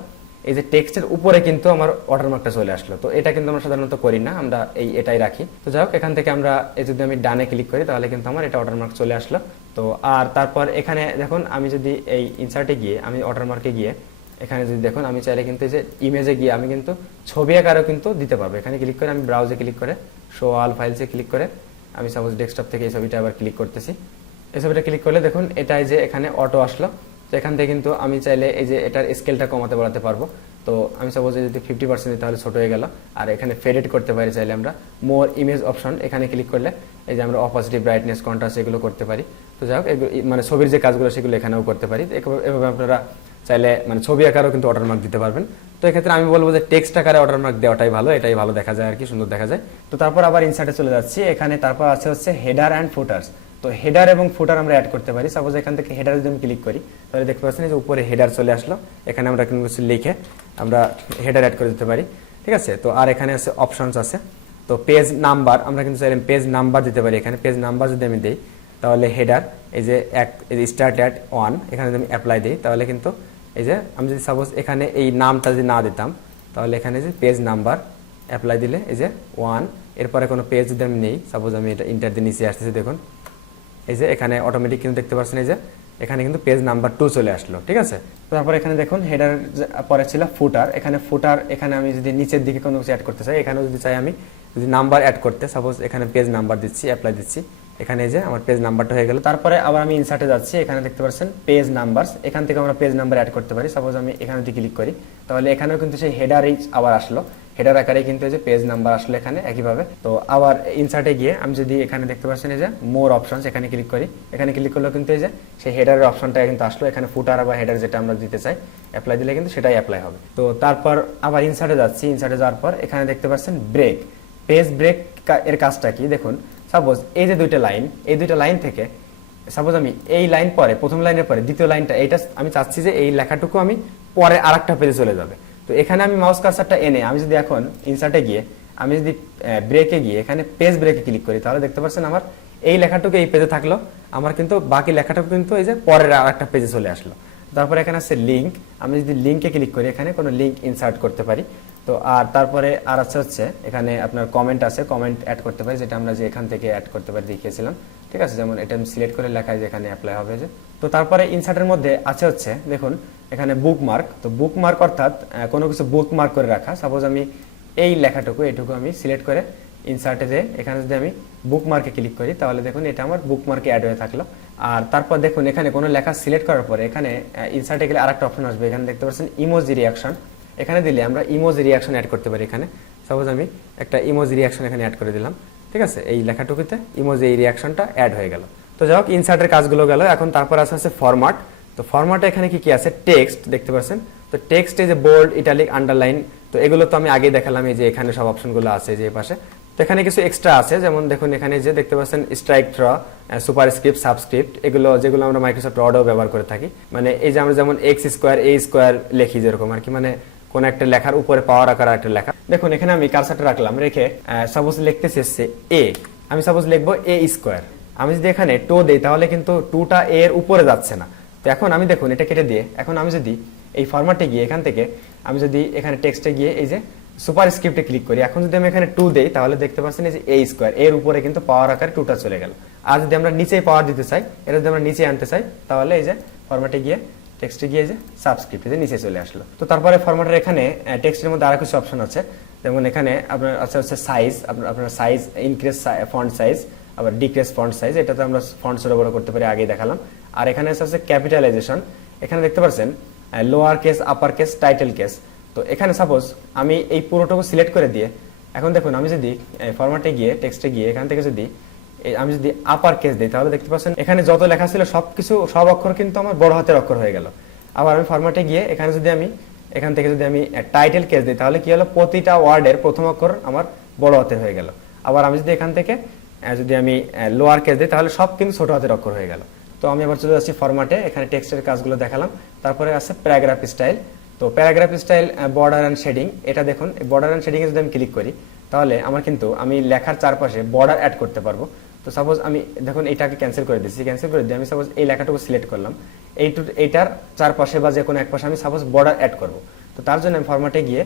এই যে টেক্সটের উপরে কিন্তু আমার ওয়াটারমার্কটা চলে আসলো। তো এটা কিন্তু আমরা সাধারণত করি না, আমরা এটাই রাখি। তো যাই হোক এখান থেকে আমরা যদি আমি ডানে ক্লিক করি তাহলে কিন্তু আমার এটা ওয়াটারমার্ক চলে আসলো। তো আর তারপর এখানে দেখুন আমি যদি এই ইনসার্টে গিয়ে আমি ওয়াটারমার্কে গিয়ে এখানে যদি দেখুন আমি চাইলে কিন্তু যে ইমেজে গিয়ে আমি কিন্তু ছবি আকারেও কিন্তু দিতে পারবো। এখানে ক্লিক করে আমি ব্রাউজে ক্লিক করে শো অল ফাইলসে ক্লিক করে আমি সাপোজ ডেস্কটপ থেকে এই ছবিটা আবার ক্লিক করতেছি। এই ছবিটা ক্লিক করলে দেখুন এটাই যে এখানে অটো আসলো। তো এখান থেকে কিন্তু আমি চাইলে এই যে এটার স্কেলটা কমাতে বাড়াতে পারবো। তো আমি সাপোজ যদি 50% দিই তাহলে ছোট হয়ে গেল। আর এখানে ফেডেড করতে পারি চাইলে আমরা, মোর ইমেজ অপশন এখানে ক্লিক করলে এই যে আমরা অপাসিটি, ব্রাইটনেস, কন্ট্রাস্ট এগুলো করতে পারি। তো যাই হোক, মানে ছবির যে কাজগুলো সেগুলো এখানেও করতে পারি। এভাবে আপনারা চাইলে মানে ছবি আকারও কিন্তু ওয়াটারমার্ক দিতে পারবেন। তো এক্ষেত্রে আমি বলবো যে টেক্সট আকারে ওয়াটারমার্ক দেওয়াটাই ভালো, এটাই ভালো দেখা যায় আর কি, সুন্দর দেখা যায়। তো তারপর আবার ইনসার্টে চলে যাচ্ছি, এখানে তারপর আছে হচ্ছে হেডার অ্যান্ড ফুটার্স। তো হেডার এবং ফুটার আমরা অ্যাড করতে পারি। সাপোজ এখান থেকে হেডার যদি আমি ক্লিক করি তাহলে দেখতে পাচ্ছেন যে উপরে হেডার চলে আসলো, এখানে আমরা কিন্তু লিখে আমরা হেডার অ্যাড করে দিতে পারি, ঠিক আছে। তো আর এখানে আছে অপশনস আছে, তো পেজ নাম্বার আমরা কিন্তু চাইলে পেজ নাম্বার দিতে পারি। এখানে পেজ নাম্বার যদি আমি দিই তাহলে হেডার এই যে স্টার্ট অ্যাট 1 এখানে যদি আমি অ্যাপ্লাই দিই তাহলে কিন্তু এই যে আমি যদি সাপোজ এখানে এই নামটা যদি না দিতাম তাহলে এখানে যে পেজ নাম্বার অ্যাপ্লাই দিলে এই যে 1, এরপরে কোনো পেজ যদি আমি নেই, সাপোজ আমি এটা ইন্টার দিয়ে নিচে আসতেছি, দেখুন এই যে এখানে অটোমেটিক কিন্তু দেখতে পাচ্ছেন এই যে এখানে কিন্তু পেজ নাম্বার 2 চলে আসলো, ঠিক আছে। তারপর এখানে দেখুন হেডার পরে ছিল ফুটার, এখানে ফুটার এখানে আমি যদি নিচের দিকে কোনো কিছু অ্যাড করতে চাই, এখানে যদি চাই আমি যদি নাম্বার অ্যাড করতে, সাপোজ এখানে পেজ নাম্বার দিচ্ছি, অ্যাপ্লাই দিচ্ছি, এখানে এই যে আমার পেজ নাম্বারটা হয়ে গেল। তারপরে আবার আমি ইনসার্টে যাচ্ছি, এখানে দেখতে পাচ্ছেন পেজ নাম্বারস, এখান থেকে আমরা পেজ নাম্বার অ্যাড করতে পারি। সাপোজ আমি এখানে যদি ক্লিক করি তাহলে এখানেও কিন্তু সেই হেডারই আবার আসলো, হেডার আকারে কিন্তু এই যে পেজ নাম্বার আসলো এখানে একইভাবে। তো আবার ইনসার্টে গিয়ে আমি যদি এখানে দেখতে পাচ্ছেন এই যে মোর অপশনস এখানে ক্লিক করি, এখানে ক্লিক করলে কিন্তু এই যে সেই হেডারের অপশনটা কিন্তু আসলো, এখানে ফুটার বা হেডার যেটা আমরা দিতে চাই অ্যাপ্লাই দিলে কিন্তু সেটাই অ্যাপ্লাই হবে। তো তারপর আবার ইনসার্টে যাচ্ছি, ইনসার্টে যাওয়ার পর এখানে দেখতে পাচ্ছেন ব্রেক, পেজ ব্রেক এর কাজটা কি দেখুন। সাপোজ এই যে দুইটা লাইন, এই দুইটা লাইন থেকে সাপোজ আমি এই লাইন পরে প্রথম লাইনের পরে দ্বিতীয় লাইনটা, এইটা আমি চাচ্ছি যে এই লেখাটুকু আমি পরে আরেকটা পেজে চলে যাবে। তো এখানে আমি মাউস কার্সারটা এনে আমি যদি এখন ইনসার্টে গিয়ে আমি যদি ব্রেকে গিয়ে এখানে পেজ ব্রেকে ক্লিক করি তাহলে দেখতে পাচ্ছেন আমার এই লেখাটুকু এই পেজে থাকলো, আমার কিন্তু বাকি লেখাটুকু কিন্তু এই যে পরের আরেকটা পেজে চলে আসলো। তারপরে এখানে আছে লিঙ্ক, আমি যদি লিঙ্কে ক্লিক করি এখানে কোনো লিঙ্ক ইনসার্ট করতে পারি। তো আর তারপরে আর আছে হচ্ছে এখানে আপনার কমেন্ট আছে, কমেন্ট অ্যাড করতে পারি, যেটা আমরা যে এখান থেকে অ্যাড করতে পারি দেখিয়েছিলাম, ঠিক আছে। যেমন এটা আমি সিলেক্ট করে লেখায় যে এখানে অ্যাপ্লাই হবে যে। তো তারপরে ইনসার্টের মধ্যে আছে হচ্ছে দেখুন এখানে বুকমার্ক। তো বুকমার্ক অর্থাৎ কোনো কিছু বুকমার্ক করে রাখা। সাপোজ আমি এই লেখাটুকু এইটুকু আমি সিলেক্ট করে ইনসার্টে যে এখানে যদি আমি বুকমার্কে ক্লিক করি তাহলে দেখুন এটা আমার বুকমার্কে অ্যাড হয়ে থাকলো। আর তারপর দেখুন এখানে কোনো লেখা সিলেক্ট করার পরে এখানে ইনসার্টে গেলে আরেকটা অপশন আসবে, এখানে দেখতে পাচ্ছেন ইমোজি রিয়াকশন, এখানে দিলে আমরা ইমোজি রিয়াকশন অ্যাড করতে পারি। এখানে সাপোজ আমি একটা ইমোজি রিয়াকশন এখানে অ্যাড করে দিলাম, ঠিক আছে। এই লেখাটুকুতে ইমোজি এই রিয়াকশনটা অ্যাড হয়ে গেল। তো যাই হোক ইনসার্টের কাজগুলো গেল। এখন তারপর আছে ফরম্যাট। তো ফরম্যাটে এখানে কি কি আছে, টেক্সট দেখতে পাচ্ছেন। তো টেক্সটে যে বোল্ড, ইটালিক, আন্ডারলাইন, তো এগুলো তো আমি আগে দেখালাম, এই যে এখানে সব অপশনগুলো আছে যে পাশে। তো এখানে কিছু এক্সট্রা আছে, যেমন দেখুন এখানে যে দেখতে পাচ্ছেন স্ট্রাইক থ্র, সুপারস্ক্রিপ্ট, সাবস্ক্রিপ্ট, এগুলো যেগুলো আমরা মাইক্রোসফট ওয়ার্ডেও ব্যবহার করে থাকি। মানে এই যে আমরা যেমন এক্স স্কোয়ার এ স্কোয়ার লিখি যেরকম আর কি, মানে কোন একটা লেখার উপরে পাওয়ার আকার একটা লেখা। দেখুন এখানে আমি কারসারটা রাখলাম, রেখে সাপোজ লিখতেছি এসছে এ, আমি সাপোজ লিখবো এ স্কোয়ার। আমি যদি এখানে টো দেই তাহলে কিন্তু টুটা এর উপরে যাচ্ছে না। তো এখন আমি দেখুন এটা কেটে দিয়ে এখন আমি যদি এই ফরম্যাটে গিয়ে এখান থেকে আমি যদি এখানে টেক্সটে গিয়ে এই যে সুপার স্ক্রিপ্টে ক্লিক করি, এখন যদি আমি এখানে 2 দেই তাহলে দেখতে পাচ্ছেন এই যে a স্কয়ার, এর উপরে কিন্তু পাওয়ার আকারে 2টা চলে গেল। আর যদি আমরা নিচে পাওয়ার দিতে চাই, এটা যদি আমরা নিচে আনতে চাই তাহলে এই যে ফরম্যাটে গিয়ে টেক্সটে গিয়ে যে সাবস্ক্রিপ্ট যে নিচে চলে আসলো। তো তারপরে ফরম্যাটের এখানে টেক্সটের মধ্যে আরো কিছু অপশন আছে, যেমন এখানে আপনার আছে হচ্ছে সাইজ, আপনার সাইজ ইনক্রিজ ফন্ট সাইজ, আবার ডিক্রিজ ফন্ট সাইজ, এটাতে আমরা ফন্ট ছোট বড় করতে পারি, আগেই দেখালাম। আর এখানে আছে ক্যাপিটালাইজেশন, এখানে দেখতে পাচ্ছেন lower case, upper case, title case. তো এখানে সাপোজ আমি এই পুরোটুকু সিলেক্ট করে দিয়ে এখন দেখুন আমি যদি ফরম্যাটে গিয়ে টেক্সটে গিয়ে এখান থেকে যদি আমি যদি আপার কেস দিই তাহলে দেখতে পাচ্ছেন এখানে যত লেখা ছিল সব অক্ষর কিন্তু আমার বড় হাতের অক্ষর হয়ে গেল। আবার আমি ফরম্যাটে গিয়ে এখানে যদি আমি এখান থেকে যদি আমি টাইটেল কেস দিই তাহলে কি হলো, প্রতিটা ওয়ার্ডের প্রথম অক্ষর আমার বড় হাতের হয়ে গেল। আবার আমি যদি এখান থেকে যদি আমি লোয়ার কেস দিই তাহলে সব কিন্তু ছোট হাতের অক্ষর হয়ে গেল। তো আমি আবার চলে যাচ্ছি ফরম্যাটে, এখানে টেক্সটের কাজগুলো দেখালাম। তারপরে আছে প্যারাগ্রাফ স্টাইল। তো paragraph style border and shading, এটা দেখুন বর্ডার অ্যান্ড শেডিং এ যদি আমি ক্লিক করি তাহলে আমার কিন্তু আমি লেখার চারপাশে বর্ডার অ্যাড করতে পারবো। তো সাপোজ আমি দেখুন এইটাকে ক্যান্সেল করে দিচ্ছি, ক্যান্সেল করে দিয়ে আমি সাপোজ এই লেখাটুকু সিলেক্ট করলাম, এইটার চারপাশে বা যে কোনো এক পাশে আমি সাপোজ বর্ডার অ্যাড করব। তো তার জন্য আমি ফরম্যাটে গিয়ে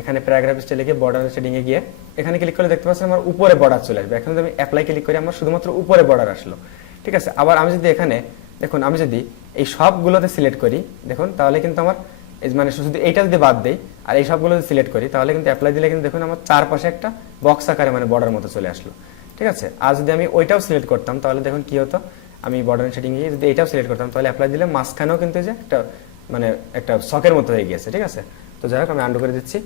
এখানে প্যারাগ্রাফ স্টাইলে গিয়ে বর্ডার শেডিং এ গিয়ে এখানে ক্লিক করলে দেখতে পাচ্ছেন আমার উপরে বর্ডার চলে আসবে। এখন যদি আমি অ্যাপ্লাই ক্লিক করি আমার শুধুমাত্র উপরে বর্ডার আসলো, ঠিক আছে। আবার আমি যদি এখানে দেখুন আমি যদি এই সবগুলোতে সিলেক্ট করি দেখুন তাহলে কিন্তু আমার মানে শুধু এইটা যদি বাদ দেই আর এই সবগুলো যদি সিলেক্ট করি তাহলে কিন্তু অ্যাপ্লাই দিলে কিন্তু দেখুন আমার চারপাশে একটা বক্স আকারে মানে বর্ডার মতো চলে আসলো, ঠিক আছে। আর যদি আমি ওইটাও সিলেক্ট করতাম তাহলে দেখুন কি হতো, আমি বর্ডার শেডিং এ যদি এইটাও সিলেক্ট করতাম তাহলে অ্যাপ্লাই দিলে মাঝখানেও কিন্তু যে একটা মানে একটা শকের মতো হয়ে গিয়েছে, ঠিক আছে। তো তো যাই হোক আমি আন্ডু করে দিচ্ছি।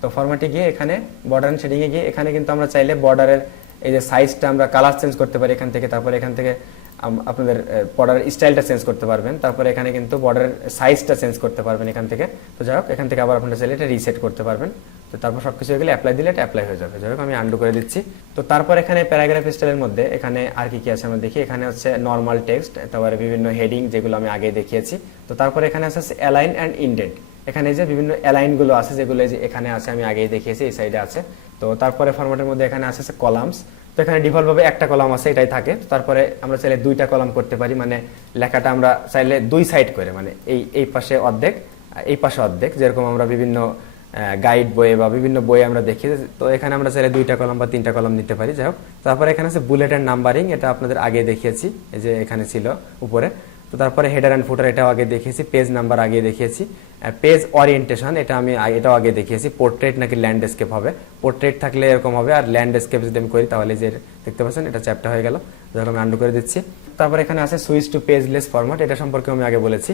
তো ফরম্যাটে গিয়ে এখানে বর্ডার এন্ড শেডিং এ গিয়ে এখানে কিন্তু আমরা চাইলে বর্ডারের এই যে সাইজটা আমরা কালার চেঞ্জ করতে পারি এখান থেকে। তারপরে এখান থেকে আপনাদের বর্ডার স্টাইলটা চেঞ্জ করতে পারবেন। তারপরে এখানে কিন্তু বর্ডারের সাইজটা চেঞ্জ করতে পারবেন এখান থেকে। তো যাই হোক এখান থেকে আবার আপনারা চাইলে এটা রিসেট করতে পারবেন। তো তারপর সবকিছু হয়ে গেলে অ্যাপ্লাই দিলে এটা অ্যাপ্লাই হয়ে যাবে। যাই হোক আমি আন্ডু করে দিচ্ছি। তো তারপর এখানে প্যারাগ্রাফ স্টাইলের মধ্যে এখানে আর কি কি আছে আমরা দেখি। এখানে হচ্ছে নর্মাল টেক্সট, তারপরে বিভিন্ন হেডিং যেগুলো আমি আগে দেখিয়েছি। তো তারপরে এখানে আছে অ্যালাইন অ্যান্ড ইনডেন্ট। এখানে যে বিভিন্ন অ্যালাইন গুলো আছে যেগুলো যে এখানে আছে আমি আগেই দেখিয়েছি, এই সাইডে আছে। তো তারপরে ফরম্যাটের মধ্যে এখানে আছে কলামস। তো এখানে ডিফল্ট ভাবে একটা কলাম আছে, এটাই থাকে। তারপরে আমরা চাইলে দুইটা কলাম করতে পারি, মানে লেখাটা আমরা চাইলে দুই সাইড করে, মানে এই পাশে অর্ধেক এই পাশে অর্ধেক, যেরকম আমরা বিভিন্ন গাইড বইয়ে বা বিভিন্ন বইয়ে আমরা দেখি। তো এখানে আমরা চাইলে দুইটা কলাম বা তিনটা কলাম নিতে পারি। যাই হোক তারপরে এখানে আছে বুলেট অ্যান্ড নাম্বারিং, এটা আপনাদের আগে দেখিয়েছি, এই যে এখানে ছিল উপরে। তো তারপরে হেডার অ্যান্ড ফুটার এটাও আগে দেখিয়েছি, পেজ নাম্বার আগে দেখিয়েছি, পেজ ওরিয়েন্টেশন এটাও আগে দেখিয়েছি। পোর্ট্রেট নাকি ল্যান্ডস্কেপ হবে, পোর্ট্রেট থাকলে এরকম হবে, আর ল্যান্ডস্কেপ যদি আমি করি তাহলে যে দেখতে পাচ্ছেন এটা চ্যাপ্টার হয়ে গেল। যখন আমি আন্ডু করে দিচ্ছি। তারপর এখানে আছে সুইচ টু পেজলেস ফরম্যাট, এটা সম্পর্কে আমি আগে বলেছি।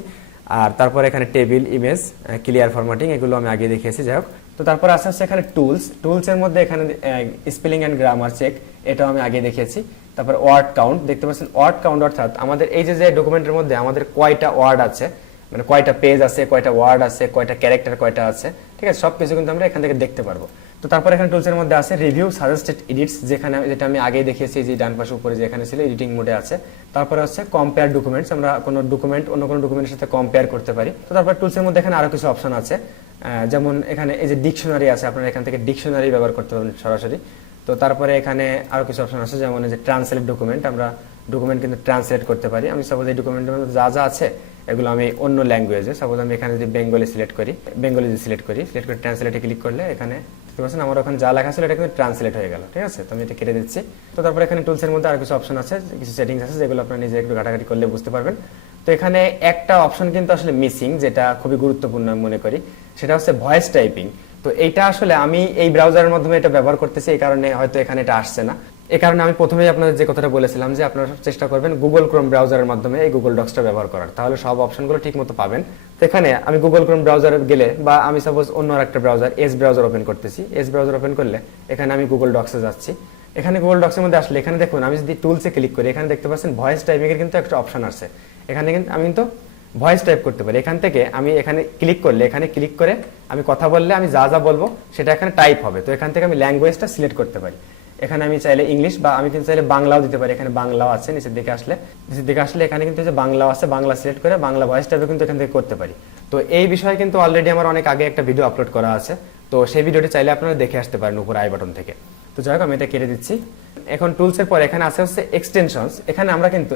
আর তারপর এখানে টেবিল, ইমেজ, ক্লিয়ার ফরম্যাটিং, এগুলো আমি আগে দেখিয়েছি। যাই হোক তো তারপর আছে এখানে টুলস এর মধ্যে এখানে স্পেলিং এন্ড গ্রামার চেক, এটাও আমি আগে দেখিয়েছি। তারপর ওয়ার্ড কাউন্ট, দেখতে পাচ্ছেন ওয়ার্ড কাউন্ট অর্থাৎ আমাদের এই যে ডকুমেন্টের মধ্যে আমাদের কয়টা ওয়ার্ড আছে, মানে কয়টা পেজ আছে, কয়টা ওয়ার্ড আছে, কয়টা ক্যারেক্টার কয়টা আছে, ঠিক আছে, সবকিছু কিন্তু আমরা এখান থেকে দেখতে পারবো। তো তারপর এখানে টুলসের মধ্যে আছে রিভিউ, সাজেস্টেড এডিটস, যেটা আমি আগেই দেখিয়েছি, যে ডান পাশে উপরে যে এখানে ছিল এডিটিং মোডে আছে। তারপরে হচ্ছে কম্পেয়ার ডকুমেন্টস, আমরা কোনো ডকুমেন্ট অন্য কোনো ডকুমেন্টের সাথে কম্পেয়ার করতে পারি। তো তারপর টুলসের মধ্যে এখানে আরো কিছু অপশন আছে, যেমন এখানে এই যে ডিকশনারি আছে, আপনারা এখান থেকে ডিকশনারি ব্যবহার করতে পারবেন সরাসরি। তো তারপরে এখানে আরো কিছু অপশন আছে, যেমন এই যে ট্রান্সলেট ডকুমেন্ট, আমরা ডকুমেন্ট কিন্তু ট্রান্সলেট করতে পারি। আমি সাপোজ এই ডকুমেন্টের মধ্যে যা যা আছে এগুলো আমি অন্য ল্যাঙ্গুয়েজে, সাপোজ আমি এখানে যদি বেঙ্গলি সিলেক্ট করি সিলেক্ট করে ট্রান্সলেটে ক্লিক করলে এখানে দেখতে পাচ্ছেন আমার ওখানে যা লেখা ছিল এটা কিন্তু ট্রান্সলেট হয়ে গেল, ঠিক আছে। তো আমি এটা কেটে দিচ্ছি। তো তারপর এখানে টুলসের মধ্যে আর কিছু অপশন আছে, কিছু সেটিংস আছে, যেগুলো আপনারা নিজে একটু ঘাটাঘাটি করলে বুঝতে পারবেন। তো এখানে একটা অপশন কিন্তু আসলে মিসিং, যেটা খুবই গুরুত্বপূর্ণ আমি মনে করি, সেটা হচ্ছে ভয়েস টাইপিং। তো এইটা আসলে আমি এই ব্রাউজারের মাধ্যমে এটা ব্যবহার করতেছি, এই কারণে হয়তো এখানে এটা আসছে না। এই কারণে আমি প্রথমেই আপনাদের যে কথাটা বলেছিলাম যে আপনারা চেষ্টা করবেন গুগল ক্রোম ব্রাউজারের মাধ্যমে এই গুগল ডক্সটা ব্যবহার করার, তাহলে সব অপশনগুলো ঠিকমতো পাবেন। তো এখানে আমি গুগল ক্রোম ব্রাউজারে গেলে, বা আমি সাপোজ অন্য একটা ব্রাউজার এজ ব্রাউজার ওপেন করতেছি, এজ ব্রাউজার ওপেন করলে এখানে আমি গুগল ডক্সে যাচ্ছি। এখানে গুগল ডক্সের মধ্যে আসলে এখানে দেখুন, আমি যদি টুলসে ক্লিক করি, এখানে দেখতে পাচ্ছেন ভয়েস টাইপিং এর কিন্তু একটা অপশন আছে। এখানে কিন্তু আমি ভয়েস টাইপ করতে পারি। এখান থেকে আমি এখানে ক্লিক করলে, এখানে ক্লিক করে আমি কথা বললে আমি যা যা বলবো সেটা এখানে টাইপ হবে। তো এখান থেকে আমি ল্যাঙ্গুয়েজটা সিলেক্ট করতে পারি। এখানে আমি চাইলে ইংলিশ, বা আমি কিন্তু চাইলে বাংলাও দিতে পারি। এখানে বাংলাও আছে, নিচের দিকে আসলে এখানে কিন্তু যে বাংলাও আছে, বাংলা সিলেক্ট করে বাংলা ভয়েস টাইপও কিন্তু এখান থেকে করতে পারি। তো এই বিষয়ে কিন্তু অলরেডি আমার অনেক আগে একটা ভিডিও আপলোড করা আছে, তো সেই ভিডিওটি চাইলে আপনারা দেখে আসতে পারেন উপর আই বাটন থেকে। তো যাই হোক আমি এটা কেটে দিচ্ছি। এখন টুলসের পর এখানে আছে হচ্ছে এক্সটেনশনস। এখানে আমরা কিন্তু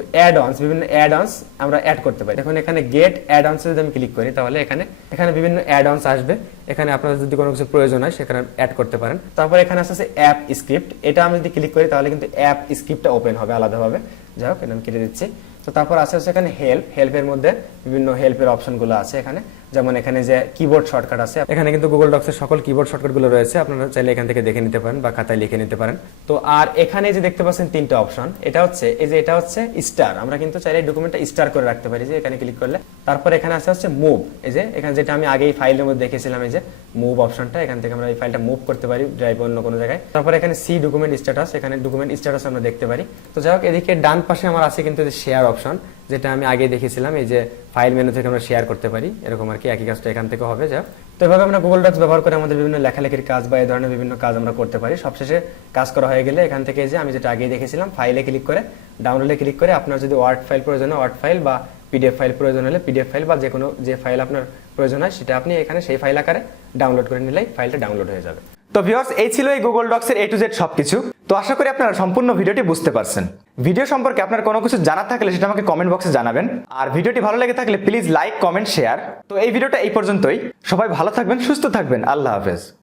বিভিন্ন অ্যাড অনস আমরা অ্যাড করতে পারি। এখন এখানে গেট অ্যাড অনস যদি আমি ক্লিক করি, তাহলে এখানে বিভিন্ন অ্যাড অনস আসবে। এখানে আপনাদের যদি কোনো কিছু প্রয়োজন হয় সেখানে অ্যাড করতে পারেন। তারপর এখানে আছে অ্যাপ স্ক্রিপ্ট, এটা আমি যদি ক্লিক করি তাহলে কিন্তু অ্যাপ স্ক্রিপ্টটা ওপেন হবে আলাদাভাবে। যাই হোক এটা আমি কেটে দিচ্ছি। তো তারপর আছে এখানে হেল্পের মধ্যে বিভিন্ন হেল্পের অপশনগুলো আছে এখানে, যেমন এখানে যে কিবোর্ড শর্টকাট আছে, এখানে কিন্তু গুগল ডক্সের সকল কিবোর্ড শর্টকাটগুলো রয়েছে, আপনারা চাইলে এখান থেকে দেখে নিতে পারেন বা খাতায় লিখে নিতে পারেন। তো আর এখানে যে দেখতে পাচ্ছেন তিনটা অপশন, এটা হচ্ছে স্টার, আমরা কিন্তু চাইলে ডকুমেন্টটা স্টার করে রাখতে পারি, যে এখানে ক্লিক করলে। তারপর এখানে আছে মুভ, এই যে এখানে যেটা আমি আগেই ফাইলের মধ্যে দেখেছিলাম, এই যে মুভ অপশনটা, এখান থেকে আমরা এই ফাইলটা মুভ করতে পারি ড্রাইভ অন্য কোনো জায়গায়। তারপর এখানে সি ডকুমেন্ট স্ট্যাটাস, এখানে ডকুমেন্ট স্ট্যাটাস আমরা দেখতে পারি। তো যাই হোক এদিকে ডান পাশে আমার আছে কিন্তু শেয়ার অপশন, যেটা আমি আগে দেখেছিলাম, এই যে ফাইল মেনু থেকে আমরা শেয়ার করতে পারি, এরকম আর কি, একই কাজটা এখান থেকে হবে। যাও তো এভাবে আমরা গুগল ডক্স ব্যবহার করে আমাদের বিভিন্ন লেখালেখির কাজ বা এই ধরনের বিভিন্ন কাজ আমরা করতে পারি। সবশেষে কাজ করা হয়ে গেলে এখান থেকে যে আমি যেটা আগে দেখেছিলাম, ফাইলে ক্লিক করে ডাউনলোডে ক্লিক করে আপনার যদি ওয়ার্ড ফাইল প্রয়োজন হয় ওয়ার্ড ফাইল, বা পিডিএফ ফাইল প্রয়োজন হলে পিডিএফ ফাইল, বা যে ফাইল আপনার প্রয়োজন হয় সেটা আপনি এখানে সেই ফাইল আকারে ডাউনলোড করে নিলেই ফাইলটা ডাউনলোড হয়ে যাবে। তো ভিউয়ার্স, এই ছিল এই গুগল ডক্সের A to Z সবকিছু। তো আশা করি আপনারা সম্পূর্ণ ভিডিওটি বুঝতে পারছেন। ভিডিও সম্পর্কে আপনার কোনো কিছু জানার থাকলে সেটা আমাকে কমেন্ট বক্সে জানাবেন। আর ভিডিওটি ভালো লেগে থাকলে প্লিজ লাইক, কমেন্ট, শেয়ার। তো এই ভিডিওটা এই পর্যন্তই। সবাই ভালো থাকবেন, সুস্থ থাকবেন। আল্লাহ হাফেজ।